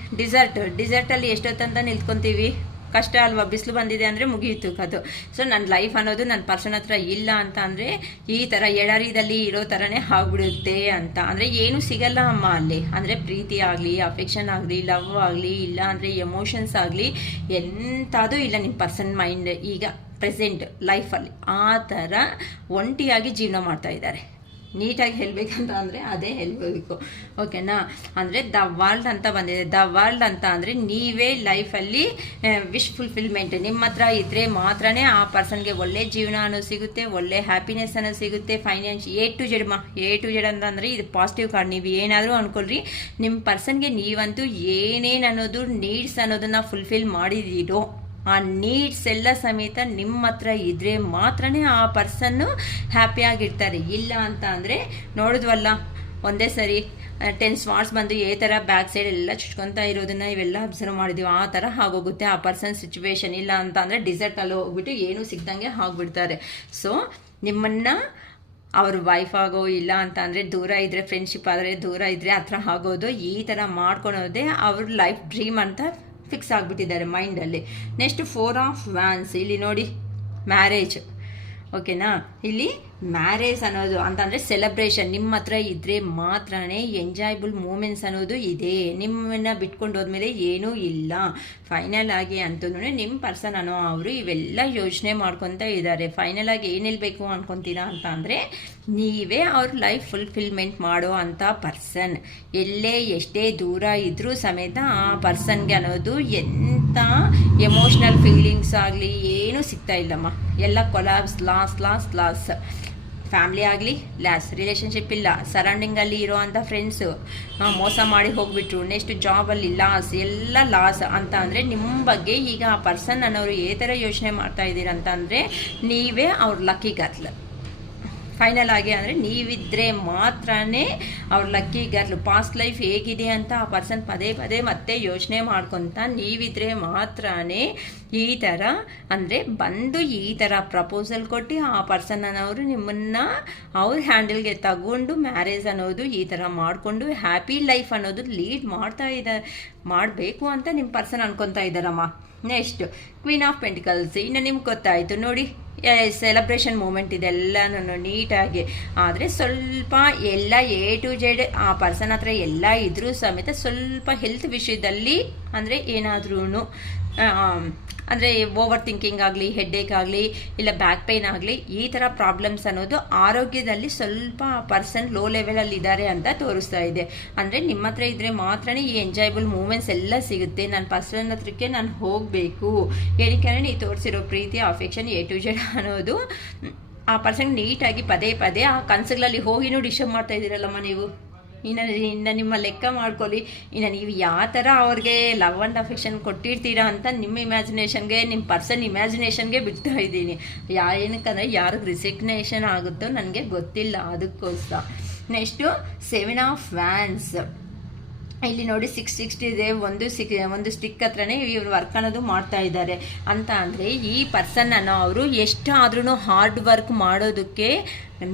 ಡಿಸರ್ಟಲ್ಲಿ ಎಷ್ಟೊತ್ತಂತ ನಿಂತ್ಕೊತೀವಿ, ಕಷ್ಟ ಅಲ್ವಾ. ಬಿಸಿಲು ಬಂದಿದೆ ಅಂದರೆ ಮುಗಿಯಿತು ಕಥೆ. ಸೊ ನನ್ನ ಲೈಫ್ ಅನ್ನೋದು ನನ್ನ ಪರ್ಸನ್ ಹತ್ರ ಇಲ್ಲ ಅಂತ ಅಂದರೆ ಈ ಥರ ಎಡರಿದಲ್ಲಿ ಇರೋ ಥರನೇ ಆಗ್ಬಿಡುತ್ತೆ ಅಂತ. ಅಂದರೆ ಏನೂ ಸಿಗಲ್ಲ ಅಮ್ಮ ಅಲ್ಲಿ. ಅಂದರೆ ಪ್ರೀತಿ ಆಗಲಿ, ಅಫೆಕ್ಷನ್ ಆಗಲಿ, ಲವ್ ಆಗಲಿ, ಇಲ್ಲ ಅಂದರೆ ಎಮೋಷನ್ಸ್ ಆಗಲಿ ಎಂಥದ್ದು ಇಲ್ಲ ನಿಮ್ಮ ಪರ್ಸನ್ ಮೈಂಡ್ ಈಗ ಪ್ರೆಸೆಂಟ್ ಲೈಫಲ್ಲಿ. ಆ ಥರ ಒಂಟಿಯಾಗಿ ಜೀವನ ಮಾಡ್ತಾ ಇದ್ದಾರೆ. ನೀಟಾಗಿ ಹೇಳಬೇಕಂತ ಅಂದರೆ ಅದೇ ಹೇಳಬೇಕು. ಓಕೆನಾ, ಅಂದರೆ ದ ವರ್ಲ್ಡ್ ಅಂತ ಬಂದಿದೆ. ದ ವರ್ಲ್ಡ್ ಅಂತ ಅಂದರೆ ನೀವೇ ಲೈಫಲ್ಲಿ ವಿಶ್ ಫುಲ್ಫಿಲ್ಮೆಂಟ್ ನಿಮ್ಮ ಹತ್ರ ಇದ್ದರೆ ಮಾತ್ರನೇ ಆ ಪರ್ಸನ್ಗೆ ಒಳ್ಳೆ ಜೀವನ ಅನ್ನೋದು ಸಿಗುತ್ತೆ, ಒಳ್ಳೆ ಹ್ಯಾಪಿನೆಸ್ ಅನ್ನೋದು ಸಿಗುತ್ತೆ. ಎ ಟು ಜೆಡ್ ಅಂತಂದರೆ ಇದು ಪಾಸಿಟಿವ್ ಕಾರ್ಡ್. ನೀವು ಏನಾದರೂ ಅಂದ್ಕೊಳ್ರಿ, ನಿಮ್ಮ ಪರ್ಸನ್ಗೆ ನೀವಂತೂ ಏನೇನು ಅನ್ನೋದು ನೀಡ್ಸ್ ಅನ್ನೋದನ್ನು ಫುಲ್ಫಿಲ್ ಮಾಡಿದ್ದೀರೋ ಆ ನೀಡ್ಸ್ ಎಲ್ಲ ಸಮೇತ ನಿಮ್ಮ ಹತ್ರ ಇದ್ದರೆ ಮಾತ್ರನೇ ಆ ಪರ್ಸನ್ನು ಹ್ಯಾಪಿಯಾಗಿರ್ತಾರೆ. ಇಲ್ಲ ಅಂತ ಅಂದರೆ ನೋಡಿದ್ವಲ್ಲ ಒಂದೇ ಸರಿ 10 ಸ್ವಾಟ್ಸ್ ಬಂದು ಈ ಥರ ಬ್ಯಾಕ್ ಸೈಡ್ ಎಲ್ಲ ಚುಚ್ಕೊತಾ ಇರೋದನ್ನ ಇವೆಲ್ಲ ಅಬ್ಸರ್ವ್ ಮಾಡಿದ್ದೀವಿ. ಆ ಥರ ಆಗೋಗುತ್ತೆ ಆ ಪರ್ಸನ್ ಸಿಚುವೇಶನ್. ಇಲ್ಲ ಅಂತ ಅಂದರೆ ಡಿಸರ್ಟಲ್ಲಿ ಹೋಗ್ಬಿಟ್ಟು ಏನೂ ಸಿಗ್ದಂಗೆ ಆಗಿಬಿಡ್ತಾರೆ. ಸೊ ನಿಮ್ಮನ್ನು ಅವ್ರ ವೈಫ್ ಆಗೋ, ಇಲ್ಲ ಅಂತ ಅಂದರೆ ದೂರ ಇದ್ದರೆ ಫ್ರೆಂಡ್ಶಿಪ್ ಆದರೆ ದೂರ ಇದ್ದರೆ ಹತ್ರ ಆಗೋದು, ಈ ಥರ ಮಾಡ್ಕೊಳೋದೇ ಅವ್ರ ಲೈಫ್ ಡ್ರೀಮ್ ಅಂತ ಫಿಕ್ಸ್ ಆಗಿಬಿಟ್ಟಿದ್ದಾರೆ ಮೈಂಡಲ್ಲಿ. Next 4 of wands. ಇಲ್ಲಿ ನೋಡಿ ಮ್ಯಾರೇಜ್. ಓಕೆನಾ, ಇಲ್ಲಿ ಮ್ಯಾರೇಜ್ ಅನ್ನೋದು ಅಂತಂದರೆ ಸೆಲೆಬ್ರೇಷನ್ ನಿಮ್ಮ ಹತ್ರ ಇದ್ದರೆ ಮಾತ್ರನೇ ಎಂಜಾಯಬಲ್ ಮೂಮೆಂಟ್ಸ್ ಅನ್ನೋದು ಇದೆ. ನಿಮ್ಮನ್ನು ಬಿಟ್ಕೊಂಡು ಹೋದ್ಮೇಲೆ ಏನೂ ಇಲ್ಲ. ಫೈನಲ್ ಆಗಿ ಅಂತೂ ನಿಮ್ಮ ಪರ್ಸನ್ ಅನ್ನೋ ಅವರು ಇವೆಲ್ಲ ಯೋಚನೆ ಮಾಡ್ಕೊತಾ ಇದ್ದಾರೆ. ಫೈನಲ್ ಆಗಿ ಏನಿಲ್ಬೇಕು ಅನ್ಕೊತೀರಾ ಅಂತ ಅಂದರೆ ನೀವೇ ಅವ್ರ ಲೈಫ್ ಫುಲ್ಫಿಲ್ಮೆಂಟ್ ಮಾಡೋ ಅಂಥ ಪರ್ಸನ್. ಎಲ್ಲೇ ಎಷ್ಟೇ ದೂರ ಇದ್ದರೂ ಸಮೇತ ಆ ಪರ್ಸನ್ಗೆ ಅನ್ನೋದು ಎಂಥ ಎಮೋಷ್ನಲ್ ಫೀಲಿಂಗ್ಸ್ ಆಗಲಿ ಏನೂ ಸಿಗ್ತಾ ಇಲ್ಲಮ್ಮ. ಎಲ್ಲ ಕೊಲಾಬ್ಸ್, ಲಾಸ್. ಫ್ಯಾಮ್ಲಿ ಆಗಲಿ ಲಾಸ್, ರಿಲೇಷನ್ಶಿಪ್ ಇಲ್ಲ, ಸರೌಂಡಿಂಗಲ್ಲಿ ಇರೋ ಅಂಥ ಫ್ರೆಂಡ್ಸು ಮೋಸ ಮಾಡಿ ಹೋಗ್ಬಿಟ್ರು, ನೆಕ್ಸ್ಟ್ ಜಾಬಲ್ಲಿ ಲಾಸ್, ಎಲ್ಲ ಲಾಸ್ ಅಂತ ಅಂದರೆ ನಿಮ್ಮ ಬಗ್ಗೆ ಈಗ ಆ ಪರ್ಸನ್ ಅನ್ನೋರು ಯಾವ ಥರ ಯೋಚನೆ ಮಾಡ್ತಾ ಇದ್ದೀರಂತ ಅಂದರೆ ನೀವೇ ಅವ್ರ ಲಕ್ಕಿ ಗರ್ಲ್. ಫೈನಲ್ ಆಗಿ ಅಂದರೆ ನೀವಿದ್ದರೆ ಮಾತ್ರನೇ ಅವ್ರ ಲಕ್ಕಿ ಗರ್ಲು. ಪಾಸ್ಟ್ ಲೈಫ್ ಹೇಗಿದೆ ಅಂತ ಆ ಪರ್ಸನ್ ಪದೇ ಮತ್ತೆ ಯೋಚನೆ ಮಾಡ್ಕೊತ ನೀವಿದ್ದರೆ ಮಾತ್ರನೇ ಈ ಥರ ಅಂದರೆ ಬಂದು ಈ ಥರ ಪ್ರಪೋಸಲ್ ಕೊಟ್ಟು ಆ ಪರ್ಸನ್ ಅನ್ನೋರು ನಿಮ್ಮನ್ನು ಅವ್ರ ಹ್ಯಾಂಡಲ್ಗೆ ತಗೊಂಡು ಮ್ಯಾರೇಜ್ ಅನ್ನೋದು ಈ ಥರ ಮಾಡಿಕೊಂಡು ಹ್ಯಾಪಿ ಲೈಫ್ ಅನ್ನೋದು ಲೀಡ್ ಮಾಡಬೇಕು ಅಂತ ನಿಮ್ಮ ಪರ್ಸನ್ ಅನ್ಕೊತಾ ಇದ್ದಾರಮ್ಮ. Next queen of pentacles. ಇನ್ನು ನಿಮ್ಗೆ ಗೊತ್ತಾಯಿತು ನೋಡಿ, ಸೆಲೆಬ್ರೇಷನ್ ಮೂಮೆಂಟ್ ಇದೆಲ್ಲನೂ ನೀಟಾಗಿ. ಆದರೆ ಸ್ವಲ್ಪ ಎಲ್ಲ A to Z ಆ ಪರ್ಸನ್ ಹತ್ರ ಎಲ್ಲ ಇದ್ರೂ ಸಮೇತ ಸ್ವಲ್ಪ ಹೆಲ್ತ್ ವಿಷಯದಲ್ಲಿ ಅಂದರೆ ಏನಾದ್ರೂ ಅಂದರೆ ಓವರ್ ಥಿಂಕಿಂಗ್ ಆಗಲಿ, ಹೆಡ್ಏಕ್ ಆಗಲಿ, ಇಲ್ಲ ಬ್ಯಾಕ್ ಪೇನ್ ಆಗಲಿ, ಈ ಥರ ಪ್ರಾಬ್ಲಮ್ಸ್ ಅನ್ನೋದು ಆರೋಗ್ಯದಲ್ಲಿ ಸ್ವಲ್ಪ ಪರ್ಸನ್ ಲೋ ಲೆವೆಲಲ್ಲಿ ಇದ್ದಾರೆ ಅಂತ ತೋರಿಸ್ತಾ ಇದೆ. ಅಂದರೆ ನಿಮ್ಮ ಹತ್ರ ಇದ್ದರೆ ಮಾತ್ರನೇ ಈ ಎಂಜಾಯಬಲ್ ಮೂಮೆಂಟ್ಸ್ ಎಲ್ಲ ಸಿಗುತ್ತೆ. ನನ್ನ ಪರ್ಸನ್ ಹತ್ರಕ್ಕೆ ನಾನು ಹೋಗಬೇಕು. ಏನಕ್ಕೆ ನೀವು ತೋರಿಸಿರೋ ಪ್ರೀತಿ, ಅಫೆಕ್ಷನ್ A to Z ಅನ್ನೋದು ಆ ಪರ್ಸನ್ ನೀಟಾಗಿ ಪದೇ ಆ ಕನಸುಗಳಲ್ಲಿ ಹೋಗಿನೂ ಡಿಸ್ಟರ್ಬ್ ಮಾಡ್ತಾ ಇದ್ದೀರಲ್ಲಮ್ಮ ನೀವು. ಇನ್ನು ನಿಮ್ಮ ಲೆಕ್ಕ ಮಾಡ್ಕೊಳ್ಳಿ, ಇನ್ನು ನೀವು ಯಾವ ಥರ ಅವ್ರಿಗೆ ಲವ್ ಆ್ಯಂಡ್ ಅಫೆಕ್ಷನ್ ಕೊಟ್ಟಿರ್ತೀರಾ ಅಂತ ನಿಮ್ಮ ಇಮ್ಯಾಜಿನೇಷನ್ಗೆ, ನಿಮ್ಮ ಪರ್ಸನ್ ಇಮ್ಯಾಜಿನೇಷನ್ಗೆ ಬಿಡ್ತಾ ಇದ್ದೀನಿ. ಏನಕ್ಕಂದರೆ ಯಾರಿಗೆ ರಿಸಿಗ್ನೇಷನ್ ಆಗುತ್ತೋ ನನಗೆ ಗೊತ್ತಿಲ್ಲ, ಅದಕ್ಕೋಸ್ಕರ. Next 7 of wands. ಇಲ್ಲಿ ನೋಡಿ 660 ಇದೆ. ಒಂದು ಸ್ಟಿಕ್ ಹತ್ರನೇ ಇವ್ರು ವರ್ಕ್ ಅನ್ನೋದು ಮಾಡ್ತಾ ಇದ್ದಾರೆ ಅಂತ ಅಂದರೆ ಈ ಪರ್ಸನ್ ಅನ್ನೋ ಅವರು ಎಷ್ಟಾದ್ರೂ ಹಾರ್ಡ್ ವರ್ಕ್ ಮಾಡೋದಕ್ಕೆ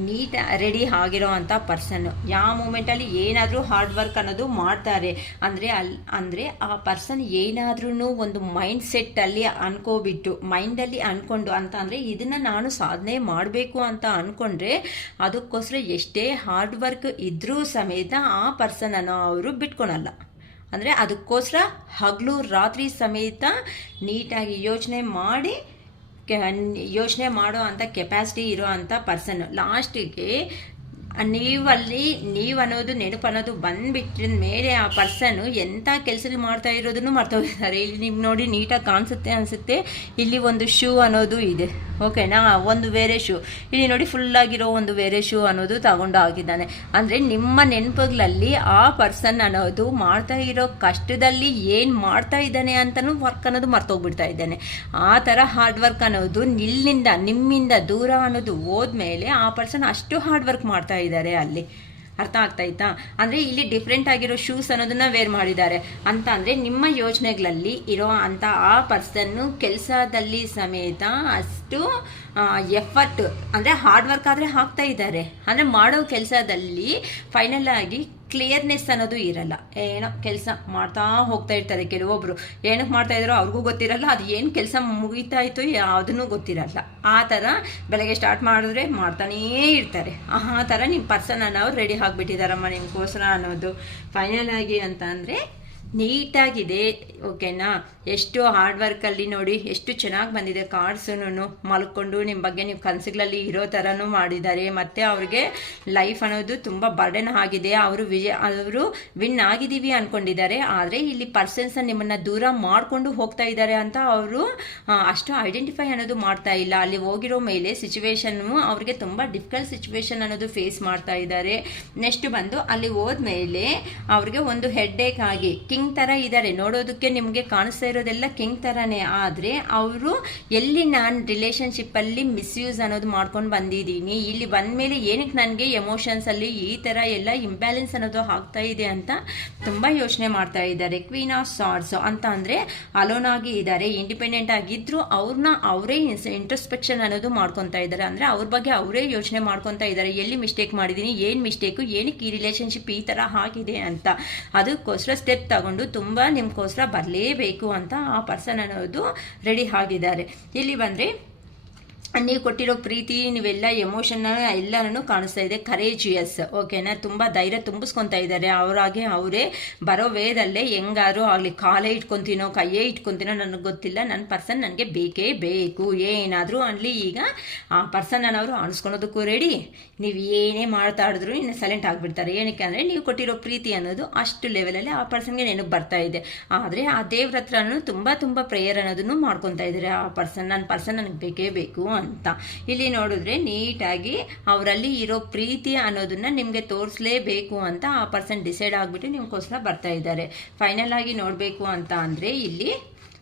ನೀಟ್ ರೆಡಿ ಆಗಿರೋ ಅಂಥ ಪರ್ಸನ್ನು ಯಾವ ಮೂಮೆಂಟಲ್ಲಿ ಏನಾದರೂ ಹಾರ್ಡ್ ವರ್ಕ್ ಅನ್ನೋದು ಮಾಡ್ತಾರೆ ಅಂದರೆ ಆ ಪರ್ಸನ್ ಏನಾದ್ರೂ ಒಂದು ಮೈಂಡ್ ಸೆಟ್ಟಲ್ಲಿ ಅನ್ಕೋಬಿಟ್ಟು ಮೈಂಡಲ್ಲಿ ಅಂದ್ಕೊಂಡು ಅಂತ ಅಂದರೆ ಇದನ್ನು ನಾನು ಸಾಧನೆ ಮಾಡಬೇಕು ಅಂತ ಅಂದ್ಕೊಂಡ್ರೆ ಅದಕ್ಕೋಸ್ಕರ ಎಷ್ಟೇ ಹಾರ್ಡ್ ವರ್ಕ್ ಇದ್ದರೂ ಸಮೇತ ಆ ಪರ್ಸನನ್ನು ಅವರು ಬಿಟ್ಕೊಳಲ್ಲ. ಅಂದರೆ ಅದಕ್ಕೋಸ್ಕರ ಹಗಲು ರಾತ್ರಿ ಸಮೇತ ನೀಟಾಗಿ ಯೋಚನೆ ಮಾಡೋ ಅಂಥ ಕೆಪಾಸಿಟಿ ಇರೋ ಅಂಥ ಪರ್ಸನ್ ಲಾಸ್ಟಿಗೆ ನೀವು ಅನ್ನೋದು ನೆನಪು ಅನ್ನೋದು ಬಂದುಬಿಟ್ಟ ಮೇಲೆ ಆ ಪರ್ಸನ್ನು ಎಂಥ ಕೆಲಸಗಳು ಮಾಡ್ತಾ ಇರೋದನ್ನು ಮರ್ತೋಗಿದ್ದಾರೆ. ಇಲ್ಲಿ ನಿಮ್ಗೆ ನೋಡಿ ನೀಟಾಗಿ ಕಾಣಿಸುತ್ತೆ ಅನಿಸುತ್ತೆ. ಇಲ್ಲಿ ಒಂದು ಶೂ ಅನ್ನೋದು ಇದೆ, ಓಕೆನಾ, ಒಂದು ಬೇರೆ ಶೂ. ಇಲ್ಲಿ ನೋಡಿ ಫುಲ್ಲಾಗಿರೋ ಒಂದು ಬೇರೆ ಶೂ ಅನ್ನೋದು ತಗೊಂಡು ಆಗಿದ್ದಾನೆ. ಅಂದರೆ ನಿಮ್ಮ ನೆನಪುಗಳಲ್ಲಿ ಆ ಪರ್ಸನ್ ಅನ್ನೋದು ಮಾಡ್ತಾ ಇರೋ ಕಷ್ಟದಲ್ಲಿ ಏನು ಮಾಡ್ತಾ ಇದ್ದಾನೆ ಅಂತಲೂ ವರ್ಕ್ ಅನ್ನೋದು ಮರ್ತೋಗ್ಬಿಡ್ತಾ ಇದ್ದಾನೆ. ಆ ಥರ ಹಾರ್ಡ್ ವರ್ಕ್ ಅನ್ನೋದು ನಿಮ್ಮಿಂದ ದೂರ ಅನ್ನೋದು ಹೋದ್ಮೇಲೆ ಆ ಪರ್ಸನ್ ಅಷ್ಟು ಹಾರ್ಡ್ ವರ್ಕ್ ಮಾಡ್ತಾ ಇದ್ದಾರೆ ಅಲ್ಲಿ. ಅರ್ಥ ಆಗ್ತಾಯ್ತಾ? ಅಂದರೆ ಇಲ್ಲಿ ಡಿಫ್ರೆಂಟ್ ಆಗಿರೋ ಶೂಸ್ ಅನ್ನೋದನ್ನ ವೇರ್ ಮಾಡಿದ್ದಾರೆ ಅಂತ ಅಂದರೆ ನಿಮ್ಮ ಯೋಚನೆಗಳಲ್ಲಿ ಇರೋ ಅಂಥ ಆ ಪರ್ಸನ್ನು ಕೆಲಸದಲ್ಲಿ ಸಮೇತ ಅಷ್ಟು ಎಫರ್ಟ್ ಅಂದರೆ ಹಾರ್ಡ್ ವರ್ಕ್ ಆದರೆ ಹಾಕ್ತಾ ಇದ್ದಾರೆ. ಅಂದರೆ ಮಾಡೋ ಕೆಲಸದಲ್ಲಿ ಫೈನಲ್ ಆಗಿ ಕ್ಲಿಯರ್ನೆಸ್ ಅನ್ನೋದು ಇರಲ್ಲ. ಏನೋ ಕೆಲಸ ಮಾಡ್ತಾ ಹೋಗ್ತಾ ಇರ್ತಾರೆ. ಕೆಲವೊಬ್ಬರು ಏನಕ್ಕೆ ಮಾಡ್ತಾ ಇದ್ದಾರೋ ಅವ್ರಿಗೂ ಗೊತ್ತಿರಲ್ಲ, ಅದು ಏನು ಕೆಲಸ ಮುಗಿತಾ ಇತ್ತು ಯಾವುದೂ ಗೊತ್ತಿರಲ್ಲ. ಆ ಥರ ಬೆಳಗ್ಗೆ ಸ್ಟಾರ್ಟ್ ಮಾಡಿದ್ರೆ ಮಾಡ್ತಾನೇ ಇರ್ತಾರೆ. ಆ ಥರ ನಿಮ್ಮ ಪರ್ಸನ್ ಅನ್ನೋರು ರೆಡಿ ಆಗಿಬಿಟ್ಟಿದ್ದಾರಮ್ಮ ನಿಮಗೋಸ್ಕರ ಅನ್ನೋದು ಫೈನಲ್ ಆಗಿ ಅಂತ ಅಂದರೆ ನೀಟಾಗಿದೆ, ಓಕೆನಾ. ಎಷ್ಟು ಹಾರ್ಡ್ ವರ್ಕಲ್ಲಿ ನೋಡಿ ಎಷ್ಟು ಚೆನ್ನಾಗಿ ಬಂದಿದೆ ಕಾರ್ಡ್ಸೂ. ಮಲ್ಕೊಂಡು ನಿಮ್ಮ ಬಗ್ಗೆ ನೀವು ಕನಸುಗಳಲ್ಲಿ ಇರೋ ಥರನೂ ಮಾಡಿದ್ದಾರೆ. ಮತ್ತು ಅವ್ರಿಗೆ ಲೈಫ್ ಅನ್ನೋದು ತುಂಬ ಬರ್ಡನ್ ಆಗಿದೆ. ಅವರು ವಿನ್ ಆಗಿದ್ದೀವಿ ಅಂದ್ಕೊಂಡಿದ್ದಾರೆ. ಆದರೆ ಇಲ್ಲಿ ಪರ್ಸನ್ಸ್ ನಿಮ್ಮನ್ನು ದೂರ ಮಾಡಿಕೊಂಡು ಹೋಗ್ತಾ ಇದ್ದಾರೆ ಅಂತ ಅವರು ಅಷ್ಟು ಐಡೆಂಟಿಫೈ ಅನ್ನೋದು ಮಾಡ್ತಾ ಇಲ್ಲ. ಅಲ್ಲಿ ಹೋಗಿರೋ ಮೇಲೆ ಸಿಚುವೇಶನ್ನು ಅವ್ರಿಗೆ ತುಂಬ ಡಿಫಿಕಲ್ಟ್ ಸಿಚುವೇಶನ್ ಅನ್ನೋದು ಫೇಸ್ ಮಾಡ್ತಾ ಇದ್ದಾರೆ. ನೆಕ್ಸ್ಟ್ ಬಂದು ಅಲ್ಲಿ ಹೋದ್ಮೇಲೆ ಅವ್ರಿಗೆ ಒಂದು ಹೆಡ್ಡೇಕ್ ಆಗಿ ಕಿಂಗ್ ಥರ ಇದ್ದಾರೆ. ನೋಡೋದಕ್ಕೆ ನಿಮಗೆ ಕಾಣಿಸ್ತಾ ಇರೋದೆಲ್ಲ ಕಿಂಗ್ ಥರನೇ. ಆದರೆ ಅವರು ಎಲ್ಲಿ ನಾನು ರಿಲೇಷನ್ಶಿಪ್ಪಲ್ಲಿ ಮಿಸ್ಯೂಸ್ ಅನ್ನೋದು ಮಾಡ್ಕೊಂಡು ಬಂದಿದ್ದೀನಿ, ಇಲ್ಲಿ ಬಂದಮೇಲೆ ಏನಕ್ಕೆ ನನಗೆ ಎಮೋಷನ್ಸಲ್ಲಿ ಈ ಥರ ಎಲ್ಲ ಇಂಬ್ಯಾಲೆನ್ಸ್ ಅನ್ನೋದು ಆಗ್ತಾ ಇದೆ ಅಂತ ತುಂಬ ಯೋಚನೆ ಮಾಡ್ತಾ ಇದ್ದಾರೆ. ಕ್ವೀನ್ ಆಫ್ ಸಾರ್ಡ್ಸ್ ಅಂತ ಅಂದರೆ ಅಲೋನ್ ಆಗಿ ಇದ್ದಾರೆ, ಇಂಡಿಪೆಂಡೆಂಟ್ ಆಗಿದ್ದರೂ ಅವ್ರನ್ನ ಅವರೇ ಇಂಟ್ರಸ್ಪೆಕ್ಷನ್ ಅನ್ನೋದು ಮಾಡ್ಕೊತಾ ಇದ್ದಾರೆ. ಅಂದರೆ ಅವ್ರ ಬಗ್ಗೆ ಅವರೇ ಯೋಚನೆ ಮಾಡ್ಕೊತಾ ಇದ್ದಾರೆ. ಎಲ್ಲಿ ಮಿಸ್ಟೇಕ್ ಮಾಡಿದ್ದೀನಿ, ಏನು ಮಿಸ್ಟೇಕು, ಏನಕ್ಕೆ ಈ ರಿಲೇಷನ್ಶಿಪ್ ಈ ಥರ ಆಗಿದೆ ಅಂತ. ಅದಕ್ಕೋಸ್ಕರ ಸ್ಟೆಪ್ ತಗೊಂಡು ತುಂಬ ನಿಮ್ಗೋಸ್ಕರ ಬರಲೇಬೇಕು ಅಂತ ಆ ಪರ್ಸನ್ ಅನ್ನೋದು ರೆಡಿ ಆಗಿದ್ದಾರೆ. ಇಲ್ಲಿ ಬಂದರೆ ನೀವು ಕೊಟ್ಟಿರೋ ಪ್ರೀತಿ ನೀವೆಲ್ಲ ಎಮೋಷನ್ನ ಎಲ್ಲನೂ ಕಾಣಿಸ್ತಾ ಇದೆ. ಕರೇಜಿಯಸ್, ಓಕೆನಾ, ತುಂಬ ಧೈರ್ಯ ತುಂಬಿಸ್ಕೊತಾ ಇದ್ದಾರೆ. ಅವರಾಗೆ ಅವರೇ ಬರೋ ವೇದಲ್ಲೇ ಹೆಂಗಾರು ಆಗಲಿ ಕಾಲೇ ಇಟ್ಕೊತೀನೋ ಕೈಯೇ ಇಟ್ಕೊತೀನೋ ನನಗೆ ಗೊತ್ತಿಲ್ಲ, ನನ್ನ ಪರ್ಸನ್ ನನಗೆ ಬೇಕೇ ಬೇಕು, ಏನಾದರೂ ಅನ್ನಲಿ. ಈಗ ಆ ಪರ್ಸನ್ನವರು ಅನಿಸ್ಕೊಳೋದಕ್ಕೂ ರೆಡಿ. ನೀವು ಏನೇ ಮಾತಾಡಿದ್ರು ಇನ್ನು ಸೈಲೆಂಟ್ ಆಗಿಬಿಡ್ತಾರೆ. ಏನಕ್ಕೆ ಅಂದರೆ ನೀವು ಕೊಟ್ಟಿರೋ ಪ್ರೀತಿ ಅನ್ನೋದು ಅಷ್ಟು ಲೆವೆಲಲ್ಲಿ ಆ ಪರ್ಸನ್ಗೆ ನೆನಪು ಬರ್ತಾ ಇದೆ. ಆದರೆ ಆ ದೇವ್ರ ಹತ್ರನೂ ತುಂಬ ಪ್ರೇಯರ್ ಅನ್ನೋದನ್ನು ಮಾಡ್ಕೊತಾ ಇದ್ದಾರೆ. ಆ ನನ್ನ ಪರ್ಸನ್ ನನಗೆ ಬೇಕೇ ಬೇಕು ಅಂತ. ಇಲ್ಲಿ ನೋಡಿದ್ರೆ ನೀಟಾಗಿ ಅವರಲ್ಲಿ ಇರೋ ಪ್ರೀತಿ ಅನ್ನೋದನ್ನ ನಿಮಗೆ ತೋರಿಸಲೇಬೇಕು ಅಂತ ಆ ಪರ್ಸನ್ ಡಿಸೈಡ್ ಆಗಿಬಿಟ್ಟು ನಿಮ್ಗೋಸ್ಕರ ಬರ್ತಾ ಇದ್ದಾರೆ. ಫೈನಲ್ ಆಗಿ ನೋಡಬೇಕು ಅಂತ ಅಂದರೆ ಇಲ್ಲಿ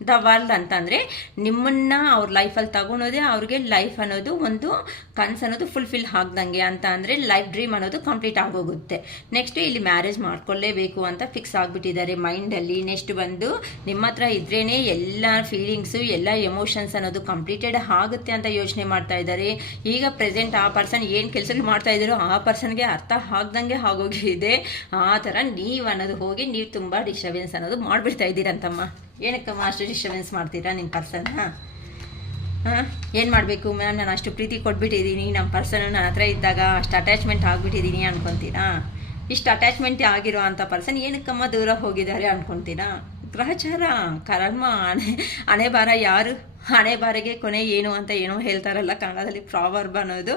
ದ ವರ್ಲ್ಡ್ ಅಂತಂದರೆ ನಿಮ್ಮನ್ನು ಅವ್ರ ಲೈಫಲ್ಲಿ ತಗೊಳೋದೇ ಅವ್ರಿಗೆ ಲೈಫ್ ಅನ್ನೋದು ಒಂದು ಕನಸು ಅನ್ನೋದು ಫುಲ್ಫಿಲ್ ಆಗ್ದಂಗೆ ಅಂತ ಅಂದರೆ ಲೈಫ್ ಡ್ರೀಮ್ ಅನ್ನೋದು ಕಂಪ್ಲೀಟ್ ಆಗೋಗುತ್ತೆ. ನೆಕ್ಸ್ಟ್ ಇಲ್ಲಿ ಮ್ಯಾರೇಜ್ ಮಾಡ್ಕೊಳ್ಳೇಬೇಕು ಅಂತ ಫಿಕ್ಸ್ ಆಗಿಬಿಟ್ಟಿದ್ದಾರೆ ಮೈಂಡಲ್ಲಿ. ನೆಕ್ಸ್ಟ್ ಬಂದು ನಿಮ್ಮ ಹತ್ರ ಇದ್ರೇ ಎಲ್ಲ ಫೀಲಿಂಗ್ಸು ಎಲ್ಲ ಎಮೋಷನ್ಸ್ ಅನ್ನೋದು ಕಂಪ್ಲೀಟೆಡ್ ಆಗುತ್ತೆ ಅಂತ ಯೋಚನೆ ಮಾಡ್ತಾ ಇದ್ದಾರೆ. ಈಗ ಪ್ರೆಸೆಂಟ್ ಆ ಪರ್ಸನ್ ಏನು ಕೆಲಸಗಳು ಮಾಡ್ತಾ ಇದ್ದಾರೋ ಆ ಪರ್ಸನ್ಗೆ ಅರ್ಥ ಆಗ್ದಂಗೆ ಆಗೋಗಿದೆ. ಆ ಥರ ನೀವು ಅನ್ನೋದು ಹೋಗಿ ನೀವು ತುಂಬ ಡಿಸ್ಟರ್ಬೆನ್ಸ್ ಅನ್ನೋದು ಮಾಡಿಬಿಡ್ತಾ ಇದ್ದೀರಂತಮ್ಮ. ಏನಕ್ಕಮ್ಮ ಅಷ್ಟು ಡಿಸ್ಟರ್ಬೆನ್ಸ್ ಮಾಡ್ತೀರಾ ನಿಮ್ಮ ಪರ್ಸನ್ನ? ಏನು ಮಾಡಬೇಕು ಮ್ಯಾಮ್, ನಾನು ಅಷ್ಟು ಪ್ರೀತಿ ಕೊಟ್ಬಿಟ್ಟಿದ್ದೀನಿ, ನಮ್ಮ ಪರ್ಸನ್ ನನ್ನ ಹತ್ರ ಇದ್ದಾಗ ಅಷ್ಟು ಅಟ್ಯಾಚ್ಮೆಂಟ್ ಆಗಿಬಿಟ್ಟಿದ್ದೀನಿ ಅನ್ಕೊತೀರಾ? ಇಷ್ಟು ಅಟ್ಯಾಚ್ಮೆಂಟ್ ಆಗಿರೋ ಅಂಥ ಪರ್ಸನ್ ಏನಕ್ಕಮ್ಮ ದೂರ ಹೋಗಿದ್ದಾರೆ ಅನ್ಕೊತೀರಾ? ಗ್ರಹಚಾರ, ಕರ್ಮ, ಹಣೆ ಬಾರ. ಯಾರು ಹಣೆ ಬಾರಿಗೆ ಕೊನೆ ಏನು ಅಂತ ಏನೋ ಹೇಳ್ತಾರಲ್ಲ ಕನ್ನಡದಲ್ಲಿ, ಪ್ರಾವರ್ಬ್ ಅನ್ನೋದು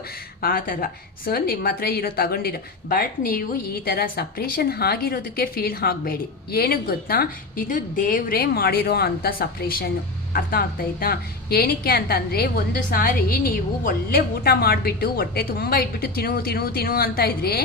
ಆ ಥರ. ಸೊ ನಿಮ್ಮ ಹತ್ರ ಇರೋ ತಗೊಂಡಿರೋ, ಬಟ್ ನೀವು ಈ ಥರ ಸಪ್ರೇಷನ್ ಆಗಿರೋದಕ್ಕೆ ಫೀಲ್ ಆಗಬೇಡಿ. ಏನಕ್ಕೆ ಗೊತ್ತಾ, ಇದು ದೇವರೇ ಮಾಡಿರೋ ಅಂಥ ಸಪ್ರೇಷನ್ನು. ಅರ್ಥ ಆಗ್ತಾಯ್ತಾ? ಏನಕ್ಕೆ ಅಂತಂದರೆ ಒಂದು ಸಾರಿ ನೀವು ಒಳ್ಳೆ ಊಟ ಮಾಡಿಬಿಟ್ಟು ಹೊಟ್ಟೆ ತುಂಬ ಇಟ್ಬಿಟ್ಟು ತಿನ್ನು ಅಂತ ಇದ್ರೆ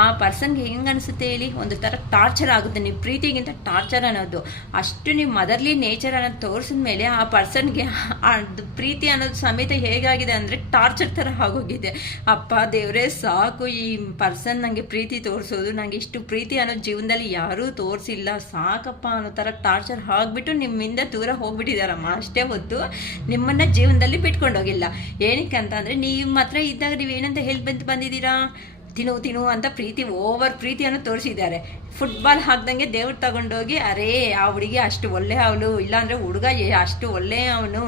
ಆ ಪರ್ಸನ್ಗೆ ಹೆಂಗೆ ಅನಿಸುತ್ತೆ ಹೇಳಿ? ಒಂದು ಥರ ಟಾರ್ಚರ್ ಆಗುತ್ತೆ. ನೀವು ಪ್ರೀತಿಗಿಂತ ಟಾರ್ಚರ್ ಅನ್ನೋದು ಅಷ್ಟು ನೀವು ಮದರ್ಲಿ ನೇಚರ್ ಅನ್ನೋದು ತೋರಿಸಿದ ಮೇಲೆ ಆ ಪರ್ಸನ್ಗೆ ಅದು ಪ್ರೀತಿ ಅನ್ನೋದು ಸಮೇತ ಹೇಗಾಗಿದೆ ಅಂದರೆ ಟಾರ್ಚರ್ ಥರ ಆಗೋಗಿದೆ. ಅಪ್ಪ ದೇವರೇ ಸಾಕು, ಈ ಪರ್ಸನ್ ನನಗೆ ಪ್ರೀತಿ ತೋರಿಸೋದು, ನನಗೆ ಇಷ್ಟು ಪ್ರೀತಿ ಅನ್ನೋದು ಜೀವನದಲ್ಲಿ ಯಾರೂ ತೋರಿಸಿಲ್ಲ, ಸಾಕಪ್ಪ ಅನ್ನೋ ಥರ ಟಾರ್ಚರ್ ಆಗಿಬಿಟ್ಟು ನಿಮ್ಮಿಂದ ದೂರ ಹೋಗ್ಬಿಟ್ಟಿದ್ದಾರಮ್ಮ ಅಷ್ಟೇ ಹೊತ್ತು ನಿಮ್ಮನ್ನು ಜೀವನದಲ್ಲಿ ಬಿಟ್ಕೊಂಡು ಹೋಗಿಲ್ಲ. ಏನಕ್ಕೆ ಅಂತ ಅಂದರೆ ನೀವು ಮಾತ್ರ ಇದ್ದಾಗ ನೀವೇನಂತ ಹೇಳಿ ಬಂದಿದ್ದೀರಾ, ತಿನ್ನು ಅಂತ ಪ್ರೀತಿ, ಓವರ್ ಪ್ರೀತಿಯನ್ನು ತೋರಿಸಿದ್ದಾರೆ. ಫುಟ್ಬಾಲ್ ಹಾಕ್ದಂಗೆ ದೇವ್ರು ತಗೊಂಡೋಗಿ ಅರೇ ಆ ಹುಡುಗಿ ಅಷ್ಟು ಒಳ್ಳೆ ಅವಳು, ಇಲ್ಲಾಂದರೆ ಹುಡುಗ ಅಷ್ಟು ಒಳ್ಳೆ ಅವನು,